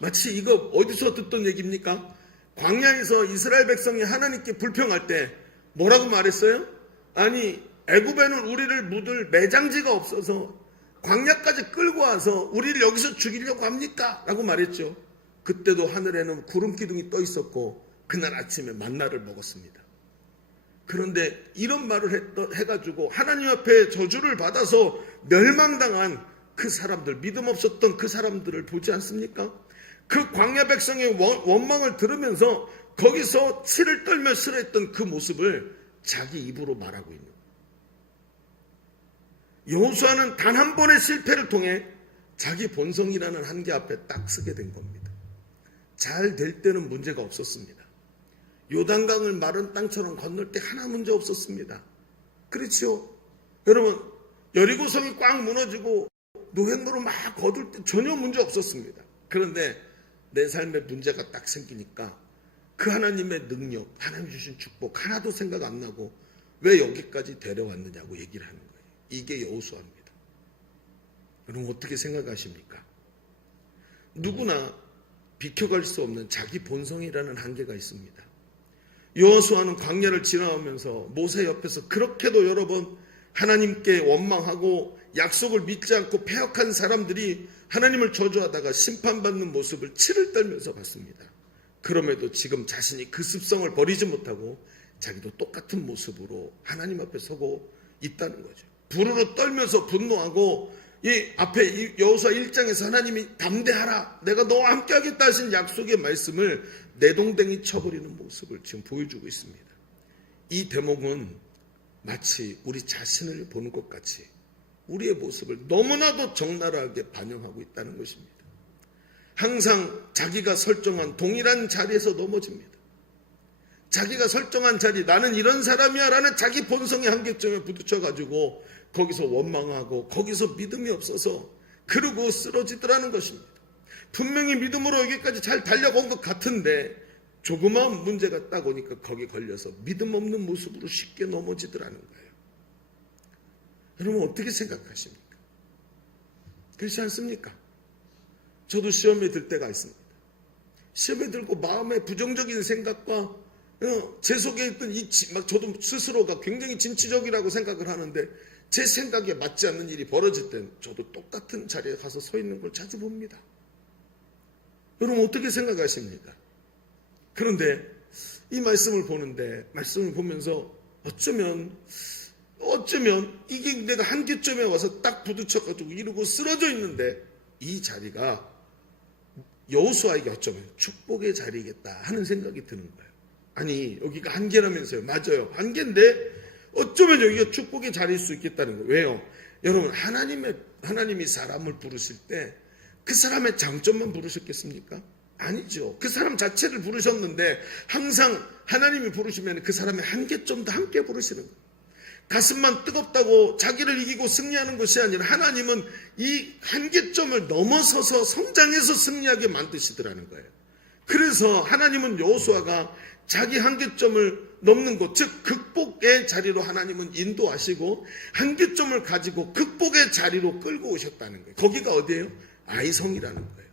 마치 이거 어디서 듣던 얘기입니까? 광야에서 이스라엘 백성이 하나님께 불평할 때 뭐라고 말했어요? 아니 애굽에는 우리를 묻을 매장지가 없어서 광야까지 끌고 와서 우리를 여기서 죽이려고 합니까? 라고 말했죠. 그때도 하늘에는 구름 기둥이 떠 있었고 그날 아침에 만나를 먹었습니다. 그런데 이런 말을 해가지고 하나님 앞에 저주를 받아서 멸망당한 그 사람들, 믿음 없었던 그 사람들을 보지 않습니까? 그 광야 백성의 원망을 들으면서 거기서 치를 떨며 싫어했던 그 모습을 자기 입으로 말하고 있는 거예요. 여호수아는 단 한 번의 실패를 통해 자기 본성이라는 한계 앞에 딱 서게 된 겁니다. 잘 될 때는 문제가 없었습니다. 요단강을 마른 땅처럼 건널 때 하나 문제 없었습니다. 그렇죠? 여러분 여리고성이 꽉 무너지고 노획로로 막 거둘 때 전혀 문제 없었습니다. 그런데 내 삶에 문제가 딱 생기니까 그 하나님의 능력, 하나님 주신 축복 하나도 생각 안 나고 왜 여기까지 데려왔느냐고 얘기를 하는 거예요. 이게 여호수아입니다. 여러분 어떻게 생각하십니까? 누구나 비켜갈 수 없는 자기 본성이라는 한계가 있습니다. 여호수아는 광야를 지나오면서 모세 옆에서 그렇게도 여러 번 하나님께 원망하고 약속을 믿지 않고 패역한 사람들이 하나님을 저주하다가 심판받는 모습을 치를 떨면서 봤습니다. 그럼에도 지금 자신이 그 습성을 버리지 못하고 자기도 똑같은 모습으로 하나님 앞에 서고 있다는 거죠. 부르르 떨면서 분노하고 이 앞에 여호수아 1장에서 하나님이 담대하라 내가 너와 함께 하겠다 하신 약속의 말씀을 내동댕이 쳐버리는 모습을 지금 보여주고 있습니다. 이 대목은 마치 우리 자신을 보는 것 같이 우리의 모습을 너무나도 적나라하게 반영하고 있다는 것입니다. 항상 자기가 설정한 동일한 자리에서 넘어집니다. 자기가 설정한 자리, 나는 이런 사람이야 라는 자기 본성의 한계점에 부딪혀가지고 거기서 원망하고 거기서 믿음이 없어서 그러고 쓰러지더라는 것입니다. 분명히 믿음으로 여기까지 잘 달려온 것 같은데 조그마한 문제가 딱 오니까 거기 걸려서 믿음 없는 모습으로 쉽게 넘어지더라는 거예요. 여러분 어떻게 생각하십니까? 그렇지 않습니까? 저도 시험에 들 때가 있습니다. 시험에 들고 마음에 부정적인 생각과 제 속에 있던 저도 스스로가 굉장히 진취적이라고 생각을 하는데 제 생각에 맞지 않는 일이 벌어질 땐 저도 똑같은 자리에 가서 서 있는 걸 자주 봅니다. 여러분 어떻게 생각하십니까? 그런데 이 말씀을 보면서 어쩌면 이게 내가 한계점에 와서 딱 부딪혀가지고 이러고 쓰러져 있는데 이 자리가 여호수아에게 어쩌면 축복의 자리겠다 하는 생각이 드는 거예요. 아니 여기가 한계라면서요. 맞아요. 한계인데 어쩌면 여기가 축복의 자리일 수 있겠다는 거예요. 왜요? 여러분 하나님이 사람을 부르실 때 그 사람의 장점만 부르셨겠습니까? 아니죠. 그 사람 자체를 부르셨는데 항상 하나님이 부르시면 그 사람의 한계점도 함께 부르시는 거예요. 가슴만 뜨겁다고 자기를 이기고 승리하는 것이 아니라 하나님은 이 한계점을 넘어서서 성장해서 승리하게 만드시더라는 거예요. 그래서 하나님은 여호수아가 자기 한계점을 넘는 것, 즉 극복의 자리로 하나님은 인도하시고 한계점을 가지고 극복의 자리로 끌고 오셨다는 거예요. 거기가 어디예요? 아이성이라는 거예요.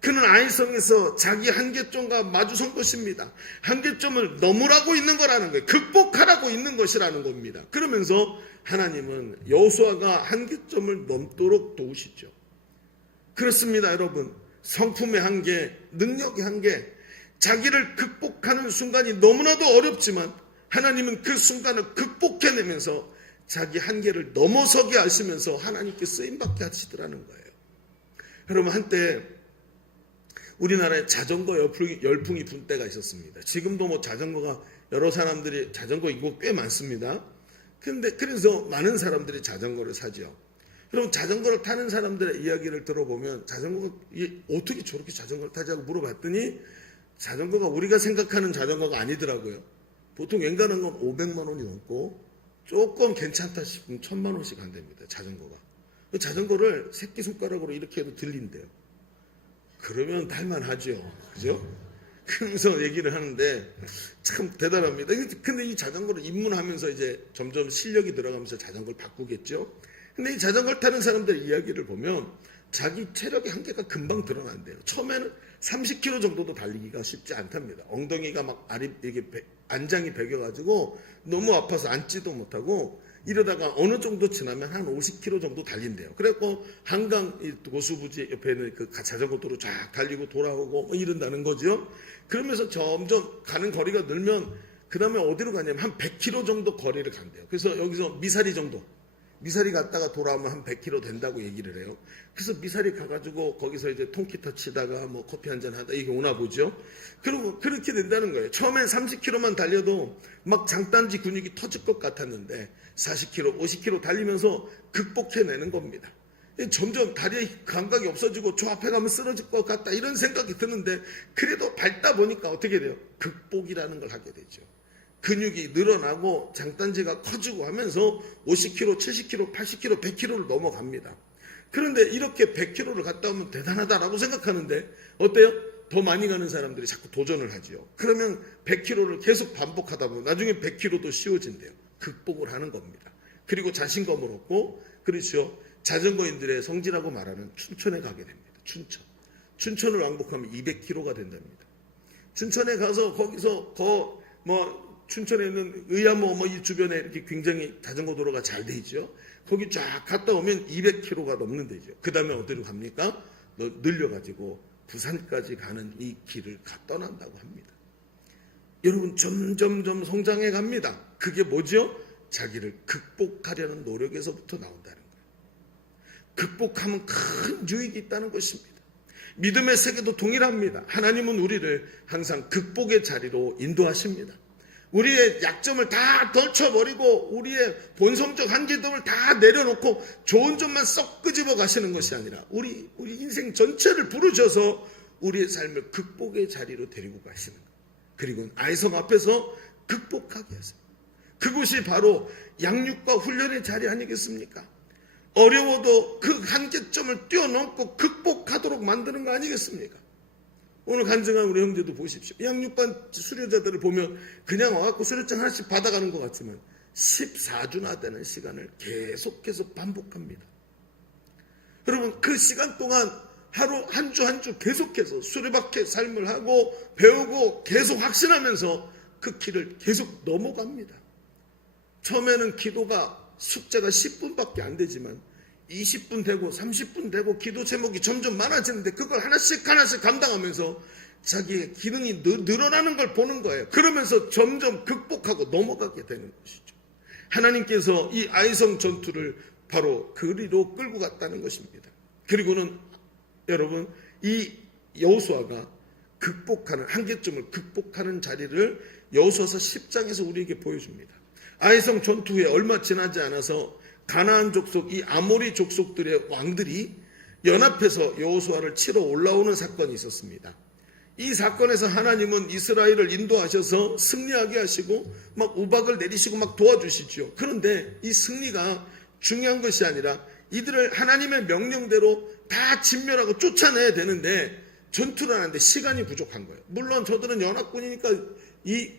그는 아이성에서 자기 한계점과 마주선 것입니다. 한계점을 넘으라고 있는 거라는 거예요. 극복하라고 있는 것이라는 겁니다. 그러면서 하나님은 여호수아가 한계점을 넘도록 도우시죠. 그렇습니다, 여러분. 성품의 한계, 능력의 한계, 자기를 극복하는 순간이 너무나도 어렵지만 하나님은 그 순간을 극복해내면서 자기 한계를 넘어서게 하시면서 하나님께 쓰임받게 하시더라는 거예요. 여러분 한때 우리나라에 자전거 열풍이 불 때가 있었습니다. 지금도 뭐 자전거가 여러 사람들이 자전거 이거 꽤 많습니다. 근데 그래서 많은 사람들이 자전거를 사죠. 그럼 자전거를 타는 사람들의 이야기를 들어보면 자전거가 어떻게 저렇게 자전거를 타자고 물어봤더니 자전거가 우리가 생각하는 자전거가 아니더라고요. 보통 웬간한 건 500만 원이 넘고 조금 괜찮다 싶으면 1000만 원씩 한답니다. 자전거가. 그 자전거를 새끼손가락으로 이렇게 해도 들린대요. 그러면 탈만하죠. 그죠? 그러면서 얘기를 하는데 참 대단합니다. 근데 이 자전거를 입문하면서 이제 점점 실력이 들어가면서 자전거를 바꾸겠죠. 근데 이 자전거를 타는 사람들의 이야기를 보면 자기 체력의 한계가 금방 드러난대요. 처음에는 30km 정도도 달리기가 쉽지 않답니다. 엉덩이가 막 이게 안장이 베겨가지고 너무 아파서 앉지도 못하고 이러다가 어느 정도 지나면 한 50km 정도 달린대요. 그래갖고 한강 고수부지 옆에 있는 그 자전거 도로 쫙 달리고 돌아오고 뭐 이런다는 거죠. 그러면서 점점 가는 거리가 늘면 그 다음에 어디로 가냐면 한 100km 정도 거리를 간대요. 그래서 여기서 미사리 정도, 미사리 갔다가 돌아오면 한 100km 된다고 얘기를 해요. 그래서 미사리 가가지고 거기서 이제 통기타 치다가 뭐 커피 한잔 하다 이게 오나 보죠. 그리고 그렇게 된다는 거예요. 처음엔 30km만 달려도 막 장단지 근육이 터질 것 같았는데 40km, 50km 달리면서 극복해내는 겁니다. 점점 다리에 감각이 없어지고 저 앞에 가면 쓰러질 것 같다 이런 생각이 드는데 그래도 밟다 보니까 어떻게 돼요? 극복이라는 걸 하게 되죠. 근육이 늘어나고 장단지가 커지고 하면서 50km, 70km, 80km, 100km를 넘어갑니다. 그런데 이렇게 100km를 갔다 오면 대단하다라고 생각하는데 어때요? 더 많이 가는 사람들이 자꾸 도전을 하지요. 그러면 100km를 계속 반복하다 보면 나중에 100km도 쉬워진대요. 극복을 하는 겁니다. 그리고 자신감을 얻고 그렇죠. 자전거인들의 성지라고 말하는 춘천에 가게 됩니다. 춘천을 왕복하면 200km가 된답니다. 춘천에 가서 거기서 춘천에 있는 의암호 이 주변에 이렇게 굉장히 자전거 도로가 잘 돼 있죠. 거기 쫙 갔다 오면 200km가 넘는 데죠. 그 다음에 어디로 갑니까? 늘려가지고 부산까지 가는 이 길을 떠난다고 합니다. 여러분 점점 성장해 갑니다. 그게 뭐죠? 자기를 극복하려는 노력에서부터 나온다는 거예요. 극복하면 큰 유익이 있다는 것입니다. 믿음의 세계도 동일합니다. 하나님은 우리를 항상 극복의 자리로 인도하십니다. 우리의 약점을 다 덜쳐버리고 우리의 본성적 한계점을 다 내려놓고 좋은 점만 썩 끄집어 가시는 것이 아니라 우리 인생 전체를 부르셔서 우리의 삶을 극복의 자리로 데리고 가시는 거예요. 그리고 아이성 앞에서 극복하게 하세요. 그곳이 바로 양육과 훈련의 자리 아니겠습니까? 어려워도 그 한계점을 뛰어넘고 극복하도록 만드는 거 아니겠습니까? 오늘 간증한 우리 형제도 보십시오. 양육반 수료자들을 보면 그냥 와갖고 수료증 하나씩 받아가는 것 같지만 14주나 되는 시간을 계속해서 반복합니다. 여러분 그 시간 동안 하루 한 주 한 주 계속해서 수레바퀴 삶을 하고 배우고 계속 확신하면서 그 길을 계속 넘어갑니다. 처음에는 기도가 숙제가 10분밖에 안 되지만 20분 되고 30분 되고 기도 제목이 점점 많아지는데 그걸 하나씩 감당하면서 자기의 기능이 늘어나는 걸 보는 거예요. 그러면서 점점 극복하고 넘어가게 되는 것이죠. 하나님께서 이 아이성 전투를 바로 그리로 끌고 갔다는 것입니다. 그리고는 여러분 이 여호수아가 극복하는 한계점을 극복하는 자리를 여호수아서 10장에서 우리에게 보여줍니다. 아이성 전투 후에 얼마 지나지 않아서 가나안 족속 이 아모리 족속들의 왕들이 연합해서 여호수아를 치러 올라오는 사건이 있었습니다. 이 사건에서 하나님은 이스라엘을 인도하셔서 승리하게 하시고 막 우박을 내리시고 막 도와주시죠. 그런데 이 승리가 중요한 것이 아니라 이들을 하나님의 명령대로 다 진멸하고 쫓아내야 되는데 전투를 하는데 시간이 부족한 거예요. 물론 저들은 연합군이니까 이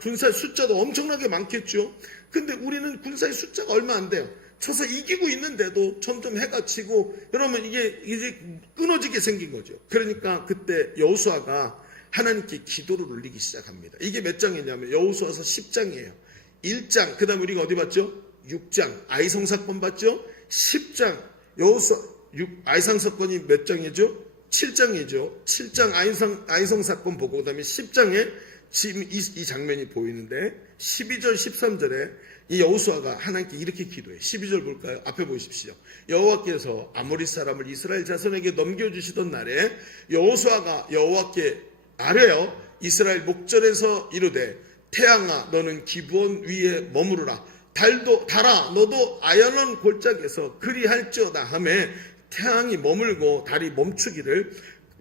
군사의 숫자도 엄청나게 많겠죠. 근데 우리는 군사의 숫자가 얼마 안 돼요. 쳐서 이기고 있는데도 점점 해가 지고 그러면 이게 이제 끊어지게 생긴 거죠. 그러니까 그때 여호수아가 하나님께 기도를 올리기 시작합니다. 이게 몇 장이냐면 여호수아서 10장이에요. 1장 그 다음에 우리가 어디 봤죠? 6장 아이성 사건 봤죠? 10장 여호수아 아이성 사건이 몇 장이죠? 7장이죠. 7장 아이성 사건 보고 그 다음에 10장에 지금 이 장면이 보이는데 12절 13절에 이 여호수아가 하나님께 이렇게 기도해. 12절 볼까요? 앞에 보십시오. 여호와께서 아모리 사람을 이스라엘 자손에게 넘겨주시던 날에 여호수아가 여호와께 아뢰어 이스라엘 목전에서 이르되 태양아 너는 기브온 위에 머무르라. 달아 너도 아얄론 골짜기에서 그리할지어다 하매 태양이 머물고 달이 멈추기를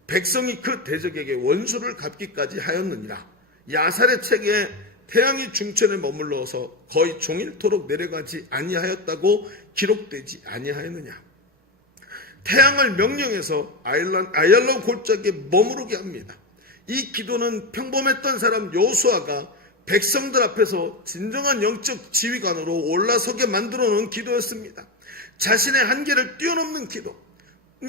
백성이 그 대적에게 원수를 갚기까지 하였느니라. 야살의 책에 태양이 중천에 머물러서 거의 종일토록 내려가지 아니하였다고 기록되지 아니하였느냐. 태양을 명령해서 아얄론 골짜기에 머무르게 합니다. 이 기도는 평범했던 사람 여호수아가 백성들 앞에서 진정한 영적 지휘관으로 올라서게 만들어 놓은 기도였습니다. 자신의 한계를 뛰어넘는 기도.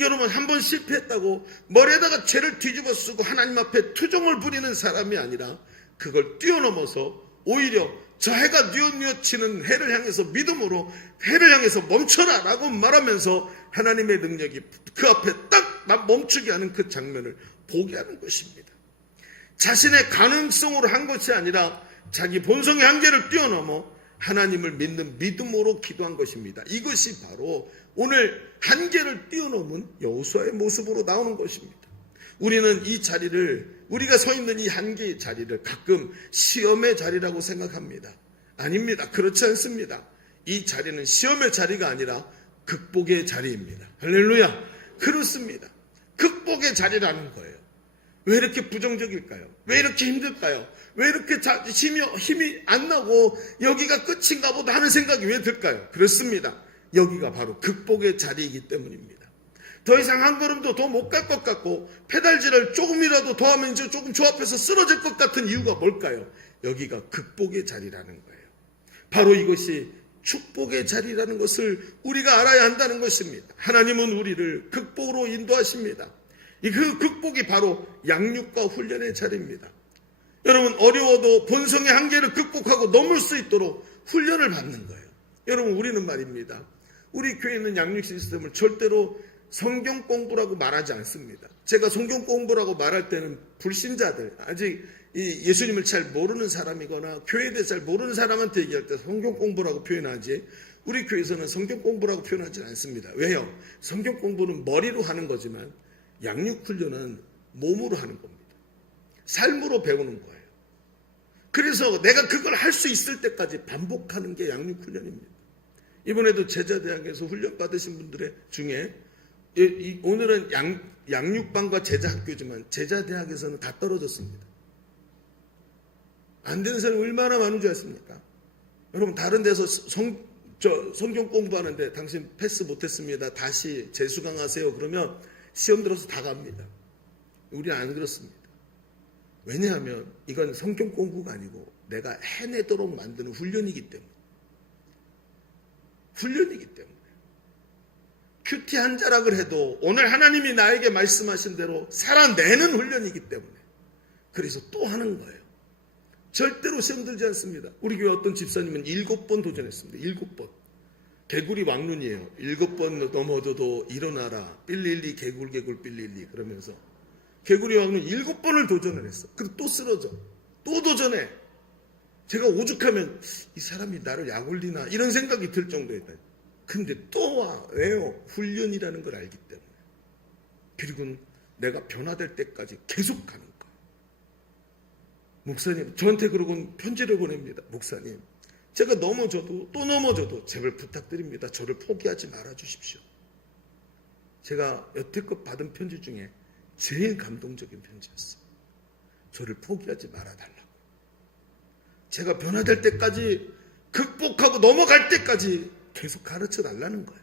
여러분, 한 번 실패했다고 머리에다가 죄를 뒤집어 쓰고 하나님 앞에 투정을 부리는 사람이 아니라 그걸 뛰어넘어서 오히려 저 해가 뉘엿뉘엿치는 해를 향해서 믿음으로 해를 향해서 멈춰라 라고 말하면서 하나님의 능력이 그 앞에 딱 멈추게 하는 그 장면을 보게 하는 것입니다. 자신의 가능성으로 한 것이 아니라 자기 본성의 한계를 뛰어넘어 하나님을 믿는 믿음으로 기도한 것입니다. 이것이 바로 오늘 한계를 뛰어넘은 여호수아의 모습으로 나오는 것입니다. 우리는 이 자리를, 우리가 서 있는 이 한계의 자리를 가끔 시험의 자리라고 생각합니다. 아닙니다. 그렇지 않습니다. 이 자리는 시험의 자리가 아니라 극복의 자리입니다. 할렐루야. 그렇습니다. 극복의 자리라는 거예요. 왜 이렇게 부정적일까요? 왜 이렇게 힘들까요? 왜 이렇게 힘이 안 나고 여기가 끝인가 보다 하는 생각이 왜 들까요? 그렇습니다. 여기가 바로 극복의 자리이기 때문입니다. 더 이상 한 걸음도 더 못 갈 것 같고 페달질을 조금이라도 더 하면 이제 조금 조합해서 쓰러질 것 같은 이유가 뭘까요? 여기가 극복의 자리라는 거예요. 바로 이것이 축복의 자리라는 것을 우리가 알아야 한다는 것입니다. 하나님은 우리를 극복으로 인도하십니다. 그 극복이 바로 양육과 훈련의 자리입니다. 여러분, 어려워도 본성의 한계를 극복하고 넘을 수 있도록 훈련을 받는 거예요. 여러분, 우리는 말입니다. 우리 교회에 있는 양육 시스템을 절대로 성경 공부라고 말하지 않습니다. 제가 성경 공부라고 말할 때는 불신자들, 아직 예수님을 잘 모르는 사람이거나 교회에 대해 잘 모르는 사람한테 얘기할 때 성경 공부라고 표현하지, 우리 교회에서는 성경 공부라고 표현하지 않습니다. 왜요? 성경 공부는 머리로 하는 거지만 양육 훈련은 몸으로 하는 겁니다. 삶으로 배우는 거예요. 그래서 내가 그걸 할 수 있을 때까지 반복하는 게 양육 훈련입니다. 이번에도 제자대학에서 훈련 받으신 분들의 중에 오늘은 양육반과 제자학교지만 제자대학에서는 다 떨어졌습니다. 안 되는 사람이 얼마나 많은 줄 아십니까? 여러분, 다른 데서 성경 공부하는데 당신 패스 못했습니다. 다시 재수강하세요. 그러면 시험 들어서 다 갑니다. 우리는 안 그렇습니다. 왜냐하면 이건 성경 공부가 아니고 내가 해내도록 만드는 훈련이기 때문에. 훈련이기 때문에. 큐티 한 자락을 해도 오늘 하나님이 나에게 말씀하신 대로 살아내는 훈련이기 때문에. 그래서 또 하는 거예요. 절대로 시험 들지 않습니다. 우리 교회 어떤 집사님은 7번 도전했습니다. 7번. 개구리 왕눈이에요. 7번 넘어져도 일어나라. 삘릴리 개굴 삘릴리 그러면서 개구리 왕눈 7번을 도전을 했어. 근데 또 쓰러져. 또 도전해. 제가 오죽하면 이 사람이 나를 약올리나 이런 생각이 들 정도였다. 근데 또 와. 왜요? 훈련이라는 걸 알기 때문에. 그리고 내가 변화될 때까지 계속하는 거야. 목사님, 저한테 그러곤 편지를 보냅니다. 목사님, 제가 넘어져도 또 넘어져도 제발 부탁드립니다. 저를 포기하지 말아주십시오. 제가 여태껏 받은 편지 중에 제일 감동적인 편지였어요. 저를 포기하지 말아달라고. 제가 변화될 때까지, 극복하고 넘어갈 때까지 계속 가르쳐 달라는 거예요.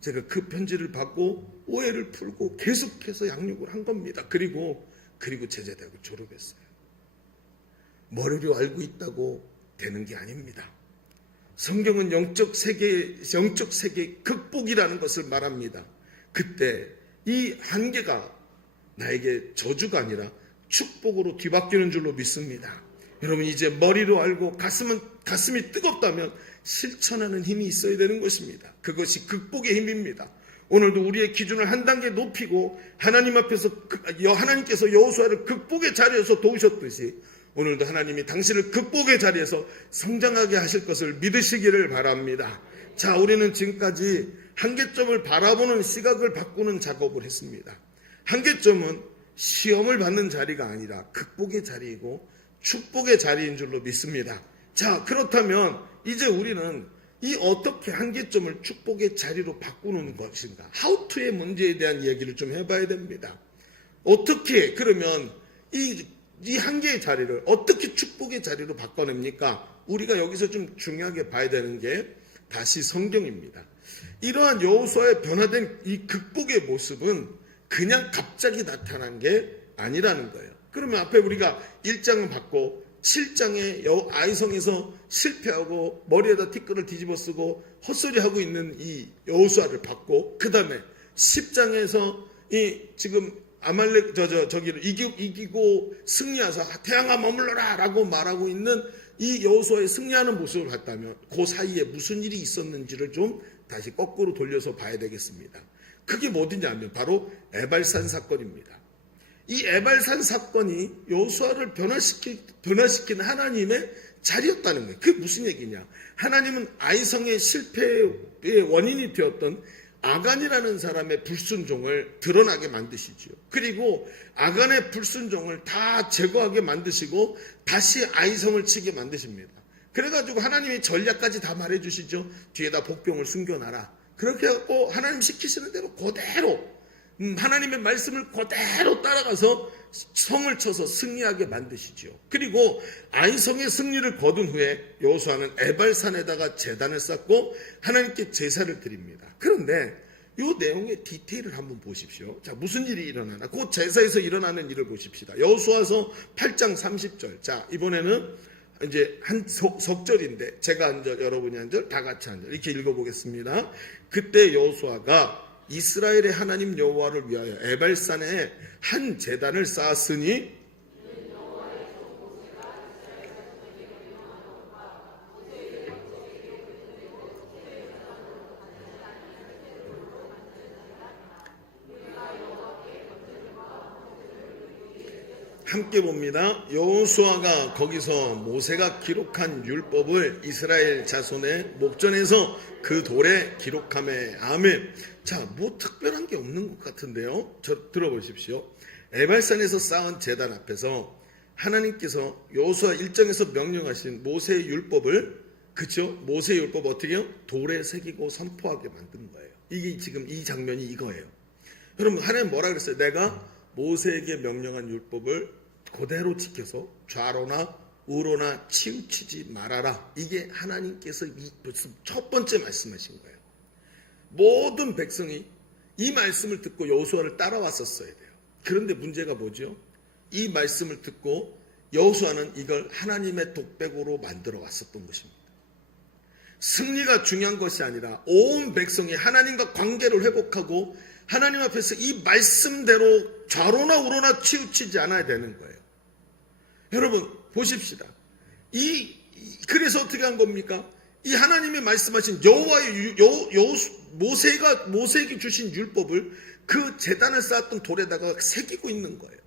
제가 그 편지를 받고 오해를 풀고 계속해서 양육을 한 겁니다. 그리고 제자대학을 졸업했어요. 머리로 알고 있다고 되는 게 아닙니다. 성경은 영적 세계 극복이라는 것을 말합니다. 그때 이 한계가 나에게 저주가 아니라 축복으로 뒤바뀌는 줄로 믿습니다. 여러분, 이제 머리로 알고 가슴이 뜨겁다면 실천하는 힘이 있어야 되는 것입니다. 그것이 극복의 힘입니다. 오늘도 우리의 기준을 한 단계 높이고 하나님 앞에서 하나님께서 여호수아를 극복의 자리에서 도우셨듯이 오늘도 하나님이 당신을 극복의 자리에서 성장하게 하실 것을 믿으시기를 바랍니다. 자, 우리는 지금까지 한계점을 바라보는 시각을 바꾸는 작업을 했습니다. 한계점은 시험을 받는 자리가 아니라 극복의 자리이고 축복의 자리인 줄로 믿습니다. 자, 그렇다면 이제 우리는 이 어떻게 한계점을 축복의 자리로 바꾸는 것인가? How to의 문제에 대한 이야기를 좀 해봐야 됩니다. 어떻게 그러면 이 한계의 자리를 어떻게 축복의 자리로 바꿔냅니까? 우리가 여기서 좀 중요하게 봐야 되는 게 다시 성경입니다. 이러한 여호수아의 변화된 이 극복의 모습은 그냥 갑자기 나타난 게 아니라는 거예요. 그러면 앞에 우리가 1장은 받고 7장에 아이성에서 실패하고 머리에다 티끌을 뒤집어 쓰고 헛소리하고 있는 이 여호수아를 받고 그 다음에 10장에서 이 지금 아말렉 저기를 이기고 승리하사 태양아 머물러라 라고 말하고 있는 이 여호수아의 승리하는 모습을 봤다면 그 사이에 무슨 일이 있었는지를 좀 다시 거꾸로 돌려서 봐야 되겠습니다. 그게 뭐냐면 바로 에발산 사건입니다. 이 에발산 사건이 여호수아를 변화시킨 하나님의 자리였다는 거예요. 그게 무슨 얘기냐? 하나님은 아이성의 실패의 원인이 되었던 아간이라는 사람의 불순종을 드러나게 만드시죠. 그리고 아간의 불순종을 다 제거하게 만드시고 다시 아이성을 치게 만드십니다. 그래가지고 하나님이 전략까지 다 말해주시죠. 뒤에다 복병을 숨겨놔라. 그렇게 해갖고 하나님 시키시는 대로 그대로 하나님의 말씀을 그대로 따라가서 성을 쳐서 승리하게 만드시죠. 그리고 아이성의 승리를 거둔 후에 여호수아는 에발산에다가 제단을 쌓고 하나님께 제사를 드립니다. 그런데 이 내용의 디테일을 한번 보십시오. 자, 무슨 일이 일어나나? 그 제사에서 일어나는 일을 보십시다. 여호수아서 8장 30절. 자, 이번에는 이제 한 석절인데 제가 한 절, 여러분이 한 절, 다 같이 한 절 이렇게 읽어보겠습니다. 그때 여호수아가 이스라엘의 하나님 여호와를 위하여 에발산에 한 제단을 쌓았으니 함께 봅니다. 여호수아가 거기서 모세가 기록한 율법을 이스라엘 자손의 목전에서 그 돌에 기록하매. 아멘. 자, 뭐 특별한 게 없는 것 같은데요. 저 들어보십시오. 에발산에서 쌓은 제단 앞에서 하나님께서 여호수아 1장에서 명령하신 모세의 율법을, 그쵸? 모세의 율법 어떻게 해요? 돌에 새기고 선포하게 만든 거예요. 이게 지금 이 장면이 이거예요. 여러분, 하나님 뭐라 그랬어요? 내가 모세에게 명령한 율법을 그대로 지켜서 좌로나 우로나 치우치지 말아라. 이게 하나님께서 첫 번째 말씀하신 거예요. 모든 백성이 이 말씀을 듣고 여호수아를 따라왔었어야 돼요. 그런데 문제가 뭐죠? 이 말씀을 듣고 여호수아는 이걸 하나님의 독백으로 만들어 왔었던 것입니다. 승리가 중요한 것이 아니라 온 백성이 하나님과 관계를 회복하고 하나님 앞에서 이 말씀대로 좌로나 우로나 치우치지 않아야 되는 거예요. 여러분 보십시다. 그래서 어떻게 한 겁니까? 이 하나님이 말씀하신 여호와의 모세에게 주신 율법을 그 제단을 쌓았던 돌에다가 새기고 있는 거예요.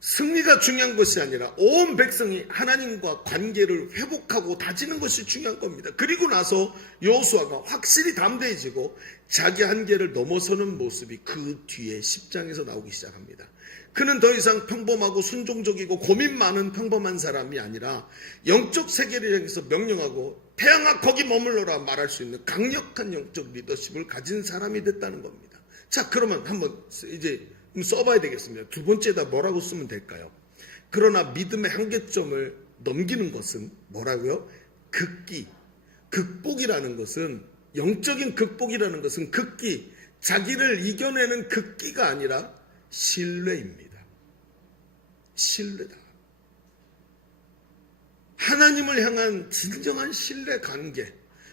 승리가 중요한 것이 아니라 온 백성이 하나님과 관계를 회복하고 다지는 것이 중요한 겁니다. 그리고 나서 여호수아가 확실히 담대해지고 자기 한계를 넘어서는 모습이 그 뒤에 10장에서 나오기 시작합니다. 그는 더 이상 평범하고 순종적이고 고민 많은 평범한 사람이 아니라 영적 세계를 향해서 명령하고 태양아 거기 머물러라 말할 수 있는 강력한 영적 리더십을 가진 사람이 됐다는 겁니다. 자, 그러면 한번 이제 써봐야 되겠습니다. 두 번째다 뭐라고 쓰면 될까요? 그러나 믿음의 한계점을 넘기는 것은 뭐라고요? 극복이라는 것은, 영적인 극복이라는 것은 자기를 이겨내는 극기가 아니라 신뢰입니다. 신뢰다. 하나님을 향한 진정한 신뢰 관계,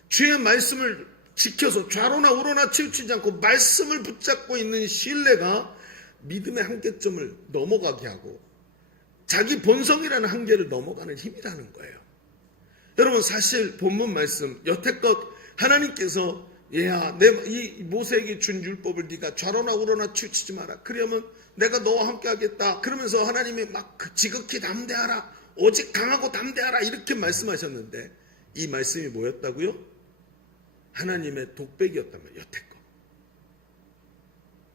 주의 말씀을 지켜서 좌로나 우로나 치우치지 않고 말씀을 붙잡고 있는 신뢰가 믿음의 한계점을 넘어가게 하고 자기 본성이라는 한계를 넘어가는 힘이라는 거예요. 여러분, 사실 본문 말씀 여태껏 하나님께서 얘야, 이 모세에게 준 율법을 네가 좌로나 우로나 치우치지 마라. 그러면 내가 너와 함께 하겠다. 그러면서 하나님이 막 지극히 담대하라. 오직 강하고 담대하라. 이렇게 말씀하셨는데 이 말씀이 뭐였다고요? 하나님의 독백이었단 말이에요. 여태껏.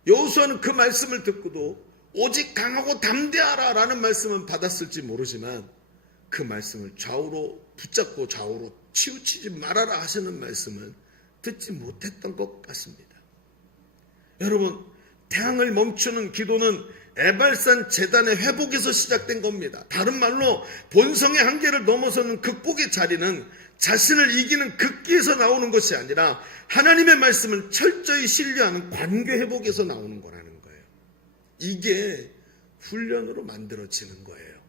여호수아는 그 말씀을 듣고도 오직 강하고 담대하라 라는 말씀은 받았을지 모르지만 그 말씀을 좌우로 붙잡고 좌우로 치우치지 말아라 하시는 말씀은 듣지 못했던 것 같습니다. 여러분, 태양을 멈추는 기도는 에발산 재단의 회복에서 시작된 겁니다. 다른 말로 본성의 한계를 넘어서는 극복의 자리는 자신을 이기는 극기에서 나오는 것이 아니라 하나님의 말씀을 철저히 신뢰하는 관계 회복에서 나오는 거라는 거예요. 이게 훈련으로 만들어지는 거예요.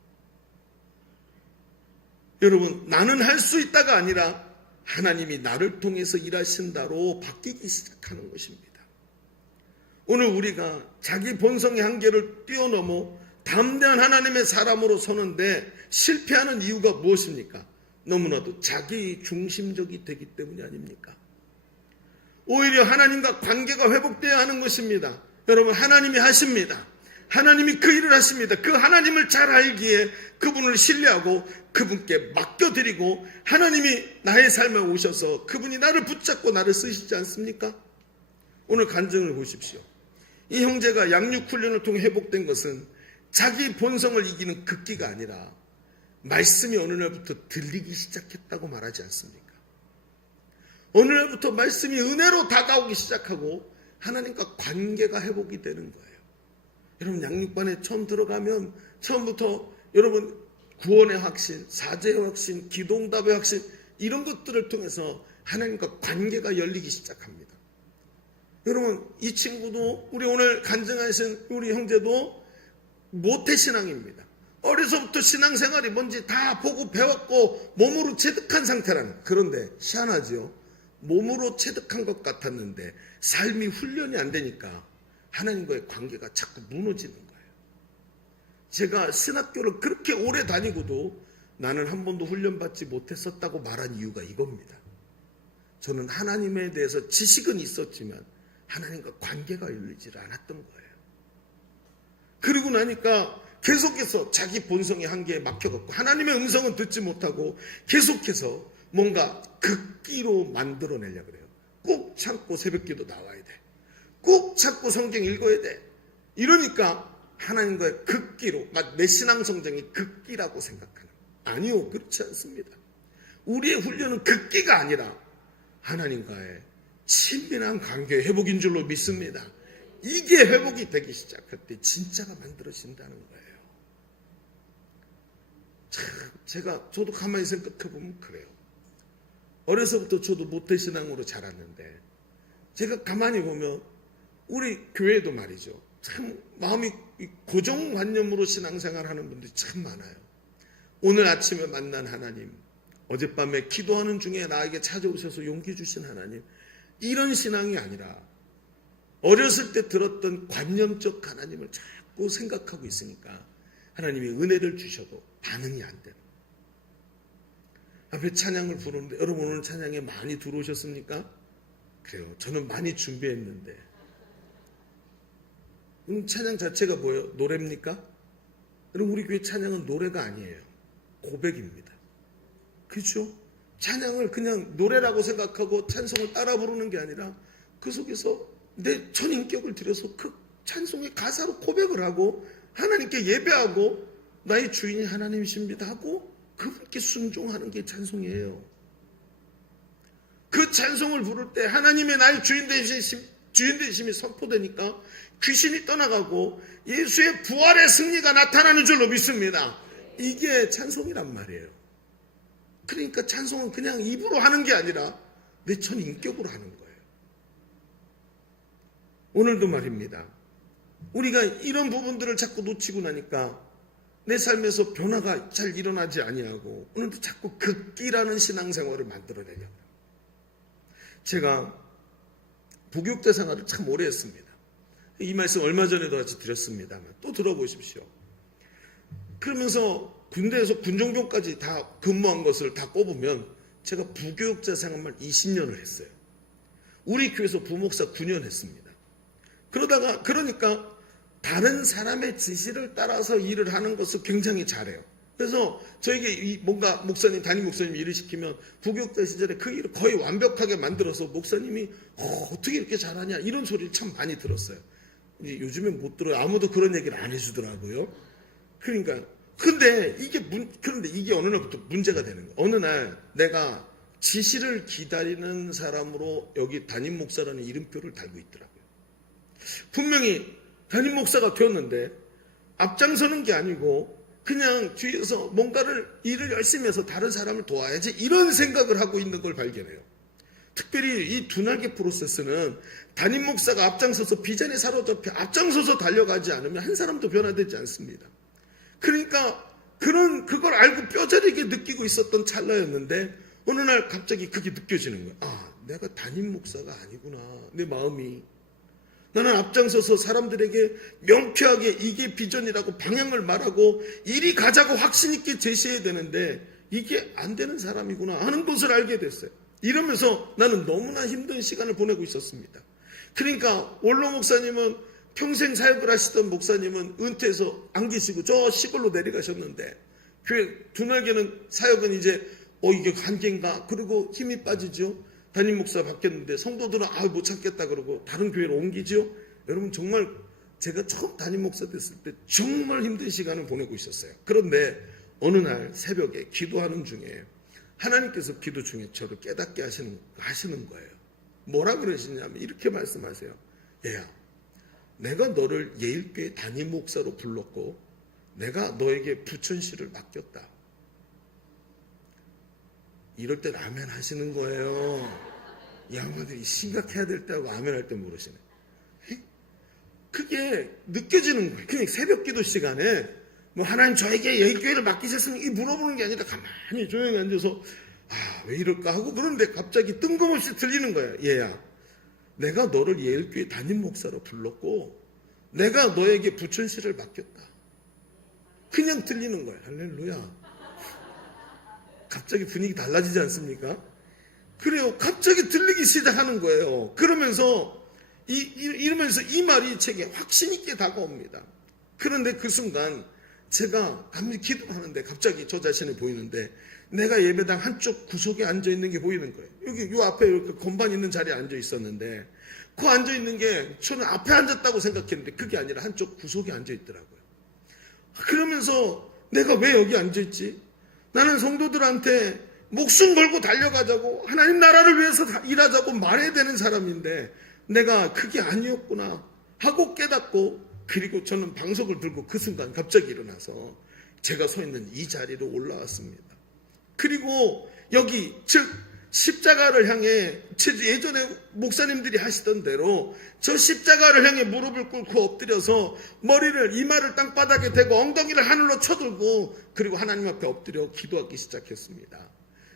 여러분, 나는 할 수 있다가 아니라 하나님이 나를 통해서 일하신다로 바뀌기 시작하는 것입니다. 오늘 우리가 자기 본성의 한계를 뛰어넘어 담대한 하나님의 사람으로 서는데 실패하는 이유가 무엇입니까? 너무나도 자기 중심적이 되기 때문이 아닙니까? 오히려 하나님과 관계가 회복되어야 하는 것입니다. 여러분, 하나님이 하십니다. 하나님이 그 일을 하십니다. 그 하나님을 잘 알기에 그분을 신뢰하고 그분께 맡겨드리고 하나님이 나의 삶에 오셔서 그분이 나를 붙잡고 나를 쓰시지 않습니까? 오늘 간증을 보십시오. 이 형제가 양육훈련을 통해 회복된 것은 자기 본성을 이기는 극기가 아니라 말씀이 어느 날부터 들리기 시작했다고 말하지 않습니까? 어느 날부터 말씀이 은혜로 다가오기 시작하고 하나님과 관계가 회복이 되는 거예요. 여러분, 양육반에 처음 들어가면 처음부터 여러분 구원의 확신, 사죄의 확신, 기도응답의 확신 이런 것들을 통해서 하나님과 관계가 열리기 시작합니다. 여러분, 이 친구도 우리 오늘 간증하신 우리 형제도 모태신앙입니다. 어려서부터 신앙생활이 뭔지 다 보고 배웠고 몸으로 체득한 상태라는. 그런데 희한하지요. 몸으로 체득한 것 같았는데 삶이 훈련이 안 되니까 하나님과의 관계가 자꾸 무너지는 거예요. 제가 신학교를 그렇게 오래 다니고도 나는 한 번도 훈련받지 못했었다고 말한 이유가 이겁니다. 저는 하나님에 대해서 지식은 있었지만 하나님과 관계가 열리지 않았던 거예요. 그리고 나니까 계속해서 자기 본성의 한계에 막혀갖고 하나님의 음성은 듣지 못하고 계속해서 뭔가 극기로 만들어내려고 그래요. 꼭 참고 새벽기도 나와야 돼. 꼭 참고 성경 읽어야 돼. 이러니까 하나님과의 극기로, 내 신앙 성장이 극기라고 생각하는. 아니요, 그렇지 않습니다. 우리의 훈련은 극기가 아니라 하나님과의 친밀한 관계 회복인 줄로 믿습니다. 이게 회복이 되기 시작할 때 진짜가 만들어진다는 거예요. 참, 저도 가만히 생각해보면 그래요. 어려서부터 저도 모태신앙으로 자랐는데 제가 가만히 보면 우리 교회도 말이죠. 참 마음이 고정관념으로 신앙생활하는 분들이 참 많아요. 오늘 아침에 만난 하나님, 어젯밤에 기도하는 중에 나에게 찾아오셔서 용기 주신 하나님, 이런 신앙이 아니라 어렸을 때 들었던 관념적 하나님을 자꾸 생각하고 있으니까 하나님이 은혜를 주셔도 반응이 안 되는. 앞에 찬양을 부르는데 여러분 오늘 찬양에 많이 들어오셨습니까? 그래요. 저는 많이 준비했는데. 찬양 자체가 뭐예요? 노래입니까? 여러분 우리 교회 찬양은 노래가 아니에요. 고백입니다. 그렇죠? 찬양을 그냥 노래라고 생각하고 찬송을 따라 부르는 게 아니라 그 속에서 내 전인격을 들여서 그 찬송의 가사로 고백을 하고 하나님께 예배하고 나의 주인이 하나님이십니다 하고 그분께 순종하는 게 찬송이에요. 그 찬송을 부를 때 하나님의 나의 주인 되심이 선포되니까 귀신이 떠나가고 예수의 부활의 승리가 나타나는 줄로 믿습니다. 이게 찬송이란 말이에요. 그러니까 찬송은 그냥 입으로 하는 게 아니라 내 전인격으로 하는 거예요. 오늘도 말입니다. 우리가 이런 부분들을 자꾸 놓치고 나니까 내 삶에서 변화가 잘 일어나지 아니하고 오늘도 자꾸 극기라는 신앙생활을 만들어내려고 해요. 제가 부교육자 생활을 참 오래 했습니다. 이 말씀 얼마 전에도 같이 드렸습니다만 또 들어보십시오. 그러면서 군대에서 군종병까지 다 근무한 것을 다 꼽으면 제가 부교육자 생활만 20년을 했어요. 우리 교회에서 부목사 9년 했습니다. 그러니까 다른 사람의 지시를 따라서 일을 하는 것을 굉장히 잘해요. 그래서 저에게 뭔가 목사님, 담임 목사님이 일을 시키면 부교육자 시절에 그 일을 거의 완벽하게 만들어서 목사님이 어떻게 이렇게 잘하냐 이런 소리를 참 많이 들었어요. 이제 요즘엔 못 들어요. 아무도 그런 얘기를 안 해주더라고요. 그러니까 그런데 이게 어느 날부터 문제가 되는 거예요. 어느 날 내가 지시를 기다리는 사람으로 여기 담임 목사라는 이름표를 달고 있더라고요. 분명히 담임 목사가 되었는데 앞장서는 게 아니고 그냥 뒤에서 뭔가를 일을 열심히 해서 다른 사람을 도와야지 이런 생각을 하고 있는 걸 발견해요. 특별히 이 두 날개 프로세스는 담임 목사가 앞장서서 비전에 사로잡혀 앞장서서 달려가지 않으면 한 사람도 변화되지 않습니다. 그러니까 그걸 알고 뼈저리게 느끼고 있었던 찰나였는데 어느 날 갑자기 그게 느껴지는 거예요. 아, 내가 담임 목사가 아니구나. 내 마음이. 나는 앞장서서 사람들에게 명쾌하게 이게 비전이라고 방향을 말하고 이리 가자고 확신 있게 제시해야 되는데 이게 안 되는 사람이구나 하는 것을 알게 됐어요. 이러면서 나는 너무나 힘든 시간을 보내고 있었습니다. 그러니까 원로 목사님은 평생 사역을 하시던 목사님은 은퇴해서 안 계시고 저 시골로 내려가셨는데 교회 두 날개는 사역은 이제 이게 한계인가 그리고 힘이 빠지죠. 담임 목사 바뀌었는데 성도들은 못 참겠다 그러고 다른 교회로 옮기죠. 여러분 정말 제가 처음 담임 목사 됐을 때 정말 힘든 시간을 보내고 있었어요. 그런데 어느 날 새벽에 기도하는 중에 하나님께서 기도 중에 저를 깨닫게 하시는 거예요. 뭐라 그러시냐면 이렇게 말씀하세요. 얘야, 내가 너를 예일교회 담임 목사로 불렀고 내가 너에게 부천시를 맡겼다. 이럴 땐 아멘 하시는 거예요. 이 양반들이 심각해야 될 때 하고 아멘 할 때 모르시네. 그게 느껴지는 거예요. 그냥 새벽 기도 시간에 하나님 저에게 예일교회를 맡기셨으니 물어보는 게 아니라 가만히 조용히 앉아서 왜 이럴까 하고 그런데 갑자기 뜬금없이 들리는 거예요. 얘야, 내가 너를 예일교회 담임 목사로 불렀고 내가 너에게 부천시를 맡겼다. 그냥 들리는 거예요. 할렐루야. 갑자기 분위기 달라지지 않습니까? 그래요. 갑자기 들리기 시작하는 거예요. 그러면서 이러면서 이 말이 제게 확신 있게 다가옵니다. 그런데 그 순간 제가 감히 기도하는데 갑자기 저 자신이 보이는데 내가 예배당 한쪽 구석에 앉아 있는 게 보이는 거예요. 여기 요 앞에 이렇게 건반 있는 자리에 앉아 있었는데 그 앉아 있는 게 저는 앞에 앉았다고 생각했는데 그게 아니라 한쪽 구석에 앉아 있더라고요. 그러면서 내가 왜 여기 앉아 있지? 나는 성도들한테 목숨 걸고 달려가자고 하나님 나라를 위해서 일하자고 말해야 되는 사람인데 내가 그게 아니었구나 하고 깨닫고 그리고 저는 방석을 들고 그 순간 갑자기 일어나서 제가 서 있는 이 자리로 올라왔습니다. 그리고 여기 즉 십자가를 향해 예전에 목사님들이 하시던 대로 저 십자가를 향해 무릎을 꿇고 엎드려서 머리를 이마를 땅바닥에 대고 엉덩이를 하늘로 쳐들고 그리고 하나님 앞에 엎드려 기도하기 시작했습니다.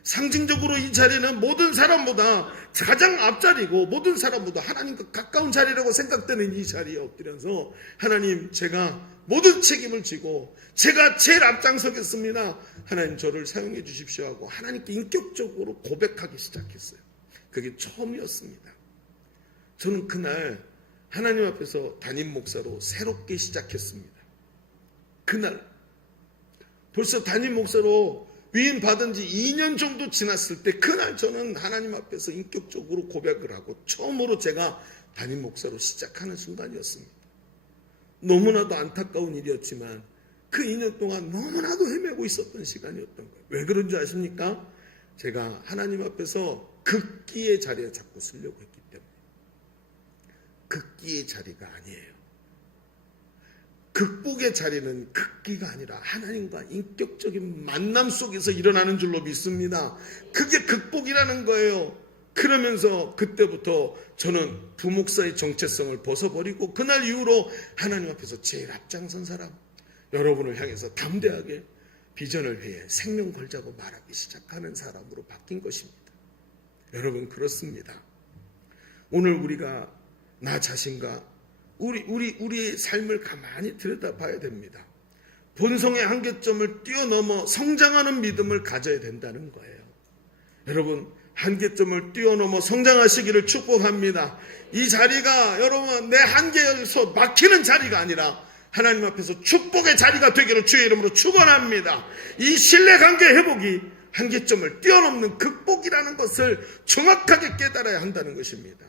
상징적으로 이 자리는 모든 사람보다 가장 앞자리고 모든 사람보다 하나님과 가까운 자리라고 생각되는 이 자리에 엎드려서 하나님 제가 모든 책임을 지고 제가 제일 앞장서겠습니다. 하나님 저를 사용해 주십시오 하고 하나님께 인격적으로 고백하기 시작했어요. 그게 처음이었습니다. 저는 그날 하나님 앞에서 담임 목사로 새롭게 시작했습니다. 그날 벌써 담임 목사로 위임 받은 지 2년 정도 지났을 때 그날 저는 하나님 앞에서 인격적으로 고백을 하고 처음으로 제가 담임 목사로 시작하는 순간이었습니다. 너무나도 안타까운 일이었지만 그 2년 동안 너무나도 헤매고 있었던 시간이었던 거예요. 왜 그런 줄 아십니까? 제가 하나님 앞에서 극기의 자리에 자꾸 서려고 했기 때문에. 극기의 자리가 아니에요. 극복의 자리는 극기가 아니라 하나님과 인격적인 만남 속에서 일어나는 줄로 믿습니다. 그게 극복이라는 거예요. 그러면서 그때부터 저는 부목사의 정체성을 벗어버리고 그날 이후로 하나님 앞에서 제일 앞장선 사람, 여러분을 향해서 담대하게 비전을 위해 생명 걸자고 말하기 시작하는 사람으로 바뀐 것입니다. 여러분 그렇습니다. 오늘 우리가 나 자신과 우리의 삶을 가만히 들여다봐야 됩니다. 본성의 한계점을 뛰어넘어 성장하는 믿음을 가져야 된다는 거예요. 여러분 한계점을 뛰어넘어 성장하시기를 축복합니다. 이 자리가 여러분 내 한계에서 막히는 자리가 아니라 하나님 앞에서 축복의 자리가 되기를 주의 이름으로 축원합니다. 이 신뢰관계 회복이 한계점을 뛰어넘는 극복이라는 것을 정확하게 깨달아야 한다는 것입니다.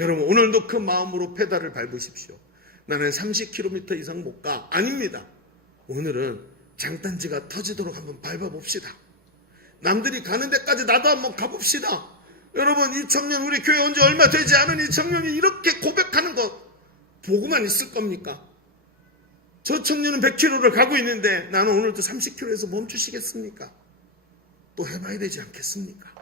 여러분 오늘도 그 마음으로 페달을 밟으십시오. 나는 30km 이상 못 가. 아닙니다. 오늘은 장단지가 터지도록 한번 밟아봅시다. 남들이 가는 데까지 나도 한번 가봅시다. 여러분 이 청년 우리 교회 온 지 얼마 되지 않은 이 청년이 이렇게 고백하는 것 보고만 있을 겁니까? 저 청년은 100km를 가고 있는데 나는 오늘도 30km에서 멈추시겠습니까? 또 해봐야 되지 않겠습니까?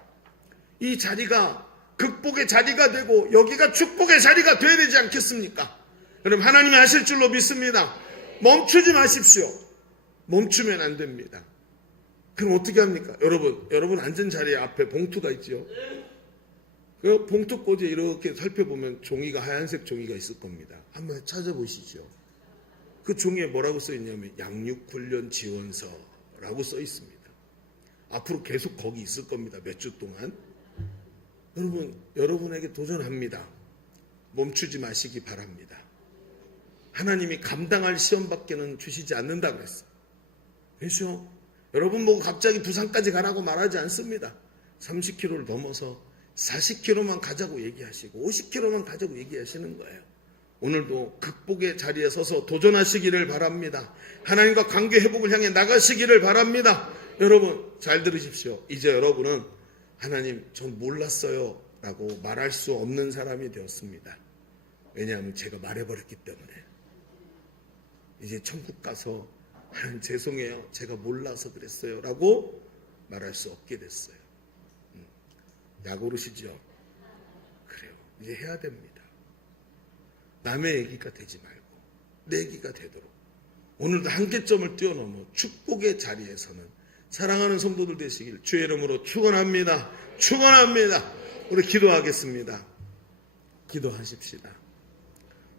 이 자리가 극복의 자리가 되고 여기가 축복의 자리가 돼야 되지 않겠습니까? 여러분 하나님이 하실 줄로 믿습니다. 멈추지 마십시오. 멈추면 안 됩니다. 그럼 어떻게 합니까? 여러분 앉은 자리에 앞에 봉투가 있죠. 그 봉투 꽂에 이렇게 살펴보면 종이가 하얀색 종이가 있을 겁니다. 한번 찾아보시죠. 그 종이에 뭐라고 써 있냐면 양육훈련 지원서라고 써 있습니다. 앞으로 계속 거기 있을 겁니다. 몇 주 동안. 여러분에게 도전합니다. 멈추지 마시기 바랍니다. 하나님이 감당할 시험밖에는 주시지 않는다 그랬어요. 그렇죠? 여러분 보고 갑자기 부산까지 가라고 말하지 않습니다. 30km를 넘어서 40km만 가자고 얘기하시고 50km만 가자고 얘기하시는 거예요. 오늘도 극복의 자리에 서서 도전하시기를 바랍니다. 하나님과 관계 회복을 향해 나가시기를 바랍니다. 여러분 잘 들으십시오. 이제 여러분은 하나님 전 몰랐어요 라고 말할 수 없는 사람이 되었습니다. 왜냐하면 제가 말해버렸기 때문에. 이제 천국 가서 하나님 죄송해요 제가 몰라서 그랬어요 라고 말할 수 없게 됐어요. 약 오르시죠? 그래요. 이제 해야 됩니다. 남의 얘기가 되지 말고 내 얘기가 되도록 오늘도 한계점을 뛰어넘어 축복의 자리에서는 사랑하는 성도들 되시길 주의 이름으로 축원합니다. 축원합니다. 우리 기도하겠습니다. 기도하십시다.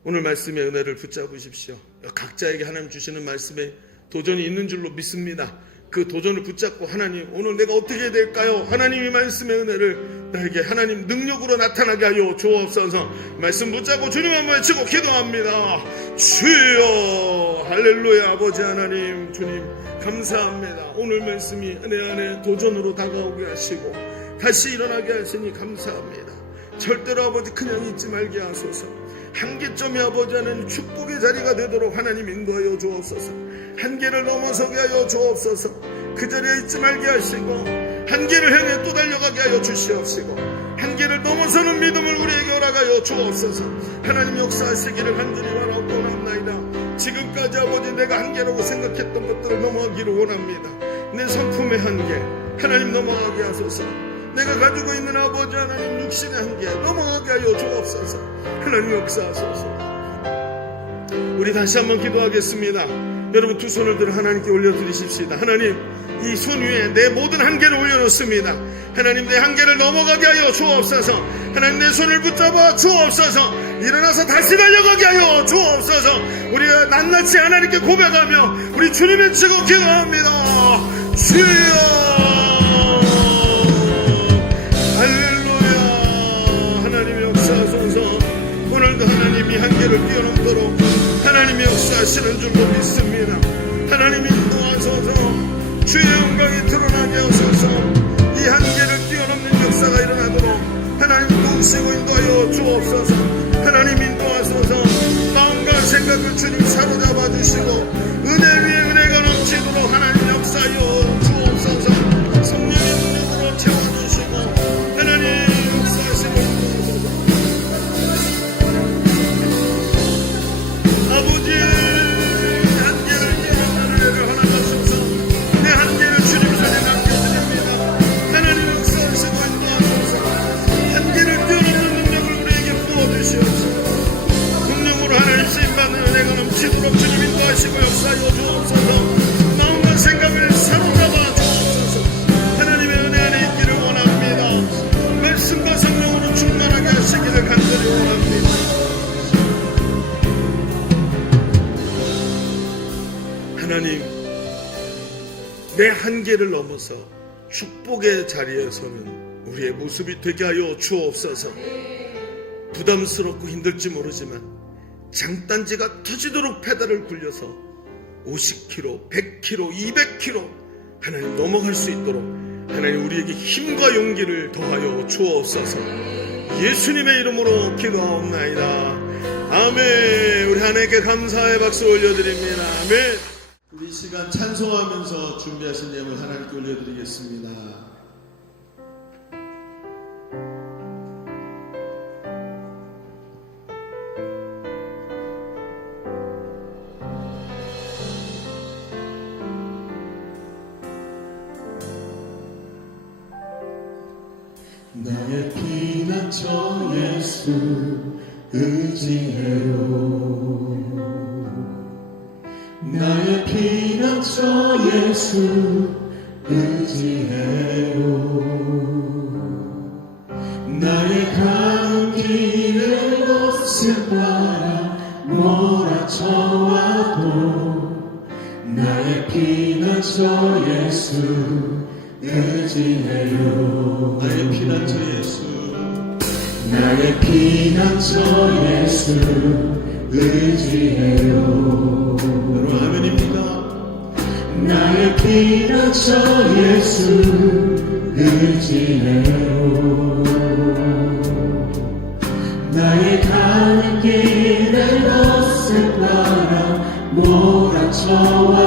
오늘 말씀의 은혜를 붙잡으십시오. 각자에게 하나님 주시는 말씀에 도전이 있는 줄로 믿습니다. 그 도전을 붙잡고 하나님 오늘 내가 어떻게 해야 될까요? 하나님이 말씀의 은혜를 나에게 하나님 능력으로 나타나게 하여 주옵소서. 말씀 붙잡고 주님 한번 외치고 기도합니다. 주여 할렐루야. 아버지 하나님 주님 감사합니다. 오늘 말씀이 은혜 안에 도전으로 다가오게 하시고 다시 일어나게 하시니 감사합니다. 절대로 아버지 그냥 있지 말게 하소서. 한계점이 아버지 하나님 축복의 자리가 되도록 하나님 인도하여 주옵소서. 한계를 넘어서게 하여 주옵소서. 그 자리에 있지 말게 하시고 한계를 향해 또 달려가게 하여 주시옵시고 한계를 넘어서는 믿음을 우리에게 허락하여 주옵소서. 하나님 역사하시기를 간절히 바라고 원합나이다. 지금까지 아버지 내가 한계라고 생각했던 것들을 넘어가기를 원합니다. 내 성품의 한계 하나님 넘어가게 하소서. 내가 가지고 있는 아버지 하나님 육신의 한계 넘어가게 하여 주옵소서. 하나님 역사하소서. 우리 다시 한번 기도하겠습니다. 여러분 두 손을 들어 하나님께 올려드리십시다. 하나님 이 손 위에 내 모든 한계를 올려놓습니다. 하나님 내 한계를 넘어가게 하여 주옵소서. 하나님 내 손을 붙잡아 주옵소서. 일어나서 다시 달려가게 하여 주옵소서. 우리가 낱낱이 하나님께 고백하며 우리 주님을 치고 기도합니다. 주여 할렐루야. 하나님의 역사하소서. 오늘도 하나님이 한계를 뛰어넘도록 하나님의 역사하시는 줄로 믿습니다. 하나님이 인도하소서. 주의 영광이 드러나게 하소서. 이 한계를 뛰어넘는 역사가 일어나도록 하나님 도우시고 인도하여 주옵소서. 하나님 인도하소서. 마음과 생각을 주님 사로잡아 주시고 은혜 위에 은혜가 넘치도록 하나님 역사하여 주옵소서. 성령의 능력으로 채워주시고 하나님 역사하시고 인도하소서. 아버지 한계를 뛰어넘는 은혜를 하나 주소서. 내 한계를 주님 전에 남겨드립니다. 하나님 역사하시고 인도하소서. 한계를 뛰어넘는 능력을 우리에게 부어주시옵소서. 성령으로 하나님 쓰임받는 은혜가 넘치도록 주님 인도하시고 역사하여 주옵소서. 마음과 생각을 사로잡아 주옵소서. 하나님의 은혜 안에 있기를 원합니다. 말씀과 성령으로 충만하게 하시기를 간절히 원합니다. 하나님 내 한계를 넘어서 축복의 자리에 서는 우리의 모습이 되게 하여 주옵소서. 부담스럽고 힘들지 모르지만 장단지가 터지도록 페달을 굴려서 50km, 100km, 200km 하나님 넘어갈 수 있도록 하나님 우리에게 힘과 용기를 더하여 주옵소서. 예수님의 이름으로 기도하옵나이다. 아멘. 우리 하나님께 감사의 박수 올려드립니다. 아멘. 우리 이 시간 찬송하면서 준비하신 예물 하나님께 올려드리겠습니다. 나의 피난처 예수 의지해요. 나의 피난처 예수 의지해요. 나의 가는 길을 곳을 따라 몰아쳐와도 나의 피난처 예수 의지해요. 나의 피난처 예수, 나의 피난처 예수 의지해요. 여러분 아멘입니다. 나의 피난처 예수 의지해요. 나의 가는 길을 덧을 따라 몰아쳐와도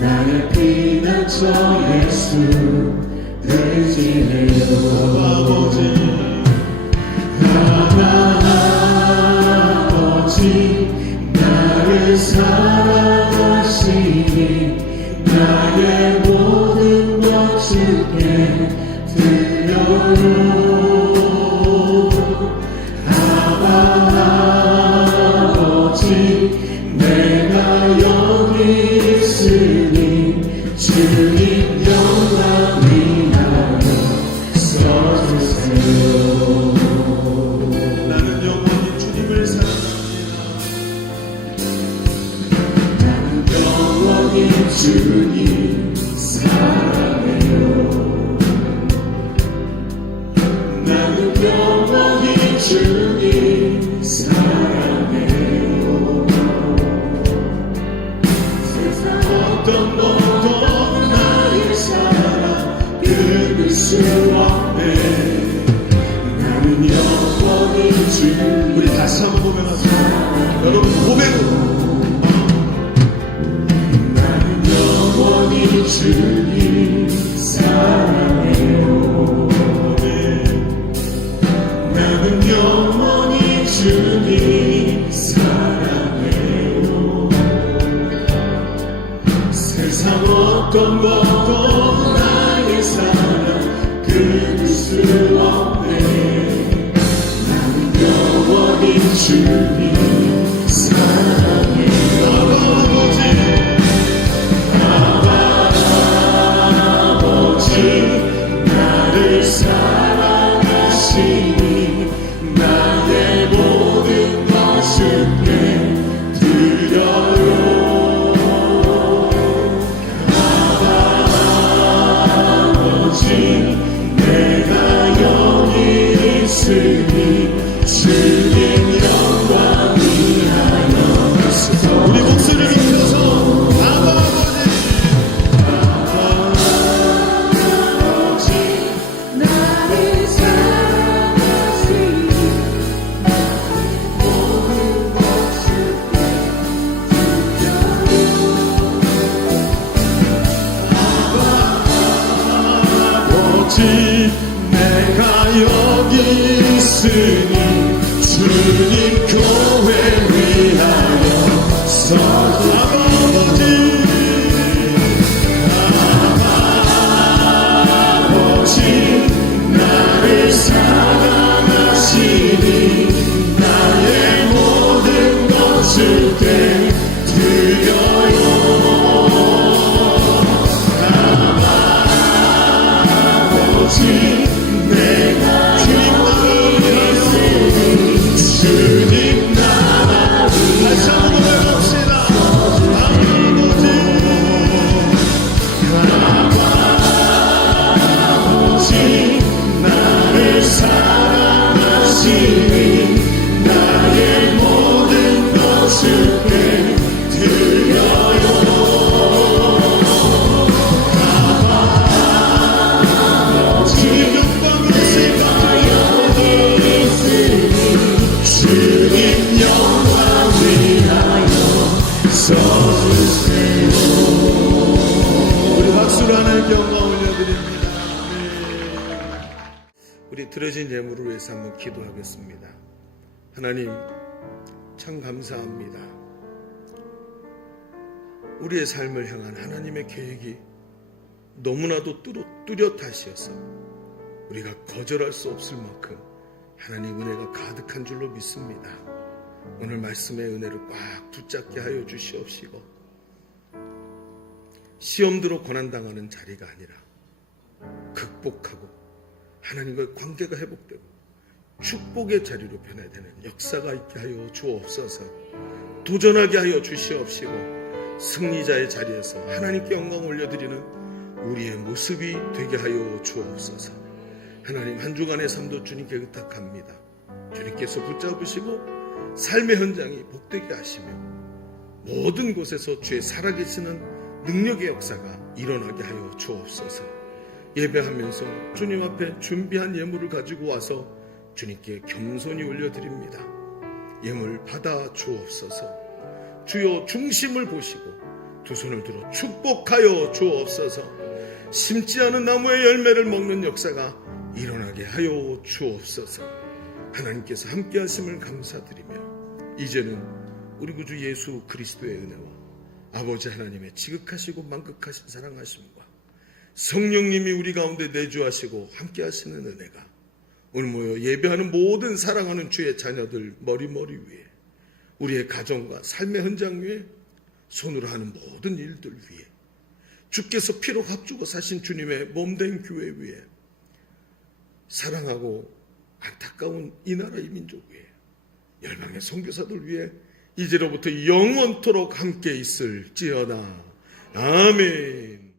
나의 피난처 예수 의지해요. 아버지, 아버지 나를 사랑하시니 나의 모든 것 주께 드려요. 아버지 내가 여기 있으니 주님 영광 위하여 써주세요. 나는 영원히 주님을 사랑합니다. 나는 영원히 주님 사랑해요. 나는 영원히 주님 사랑해요. 세상 어떤 것도 나의 사랑 끊을 수 없네. 나는 영원히 주님. 우리 다시 한번 고백하자. 여러분 고백으로. 나는 영원히 주님 사랑해요. 나는 영원히 주님 사랑해요. 세상 어떤 것도 나의 사랑 끊을 수 없네. 나는 영원히 주님 사랑해요. 아버지 나를 사랑하시니 나의 모든 것 주께 드려요. 아버지 내가 여기 있으니 주님 영광 위하여 우리 목소리를 높여서 아버지 나를 사랑하시니 모든 것 주께 드려요. 아버지 내가 여기 있으니 주님 교회 위하여 아버지 나를 사랑하시니 나의 모든 것 주께 드려요. 아버지 내가 주님 나라 다시 한번 고백합시다. 아버지 하나님께 영광 올려드립니다. 아멘. 우리 드려진 예물을 위해서 한번 기도하겠습니다. 하나님, 참 감사합니다. 우리의 삶을 향한 하나님의 계획이 너무나도 뚜렷하시어서 우리가 거절할 수 없을 만큼 하나님 은혜가 가득한 줄로 믿습니다. 오늘 말씀의 은혜를 꽉 붙잡게 하여 주시옵시고, 시험대로 고난당하는 자리가 아니라 극복하고 하나님과의 관계가 회복되고 축복의 자리로 변화되는 역사가 있게 하여 주옵소서. 도전하게 하여 주시옵시고, 승리자의 자리에서 하나님께 영광 올려드리는 우리의 모습이 되게 하여 주옵소서. 하나님, 한 주간의 삶도 주님께 의탁합니다. 주님께서 붙잡으시고 삶의 현장이 복되게 하시며 모든 곳에서 주의 살아계시는 능력의 역사가 일어나게 하여 주옵소서. 예배하면서 주님 앞에 준비한 예물을 가지고 와서 주님께 겸손히 올려드립니다. 예물 받아 주옵소서. 주여, 중심을 보시고 두 손을 들어 축복하여 주옵소서. 심지 않은 나무의 열매를 먹는 역사가 일어나게 하여 주옵소서. 하나님께서 함께 하심을 감사드리며, 이제는 우리 구주 예수 그리스도의 은혜와 아버지 하나님의 지극하시고 만극하신 사랑하심과 성령님이 우리 가운데 내주하시고 함께 하시는 은혜가 오늘 모여 예배하는 모든 사랑하는 주의 자녀들 머리 위에, 우리의 가정과 삶의 현장 위에, 손으로 하는 모든 일들 위에, 주께서 피로 합주고 사신 주님의 몸된 교회 위에, 사랑하고 안타까운 이 나라 이 민족 위에, 열방의 선교사들 위에 이제로부터 영원토록 함께 있을지어다. 아멘.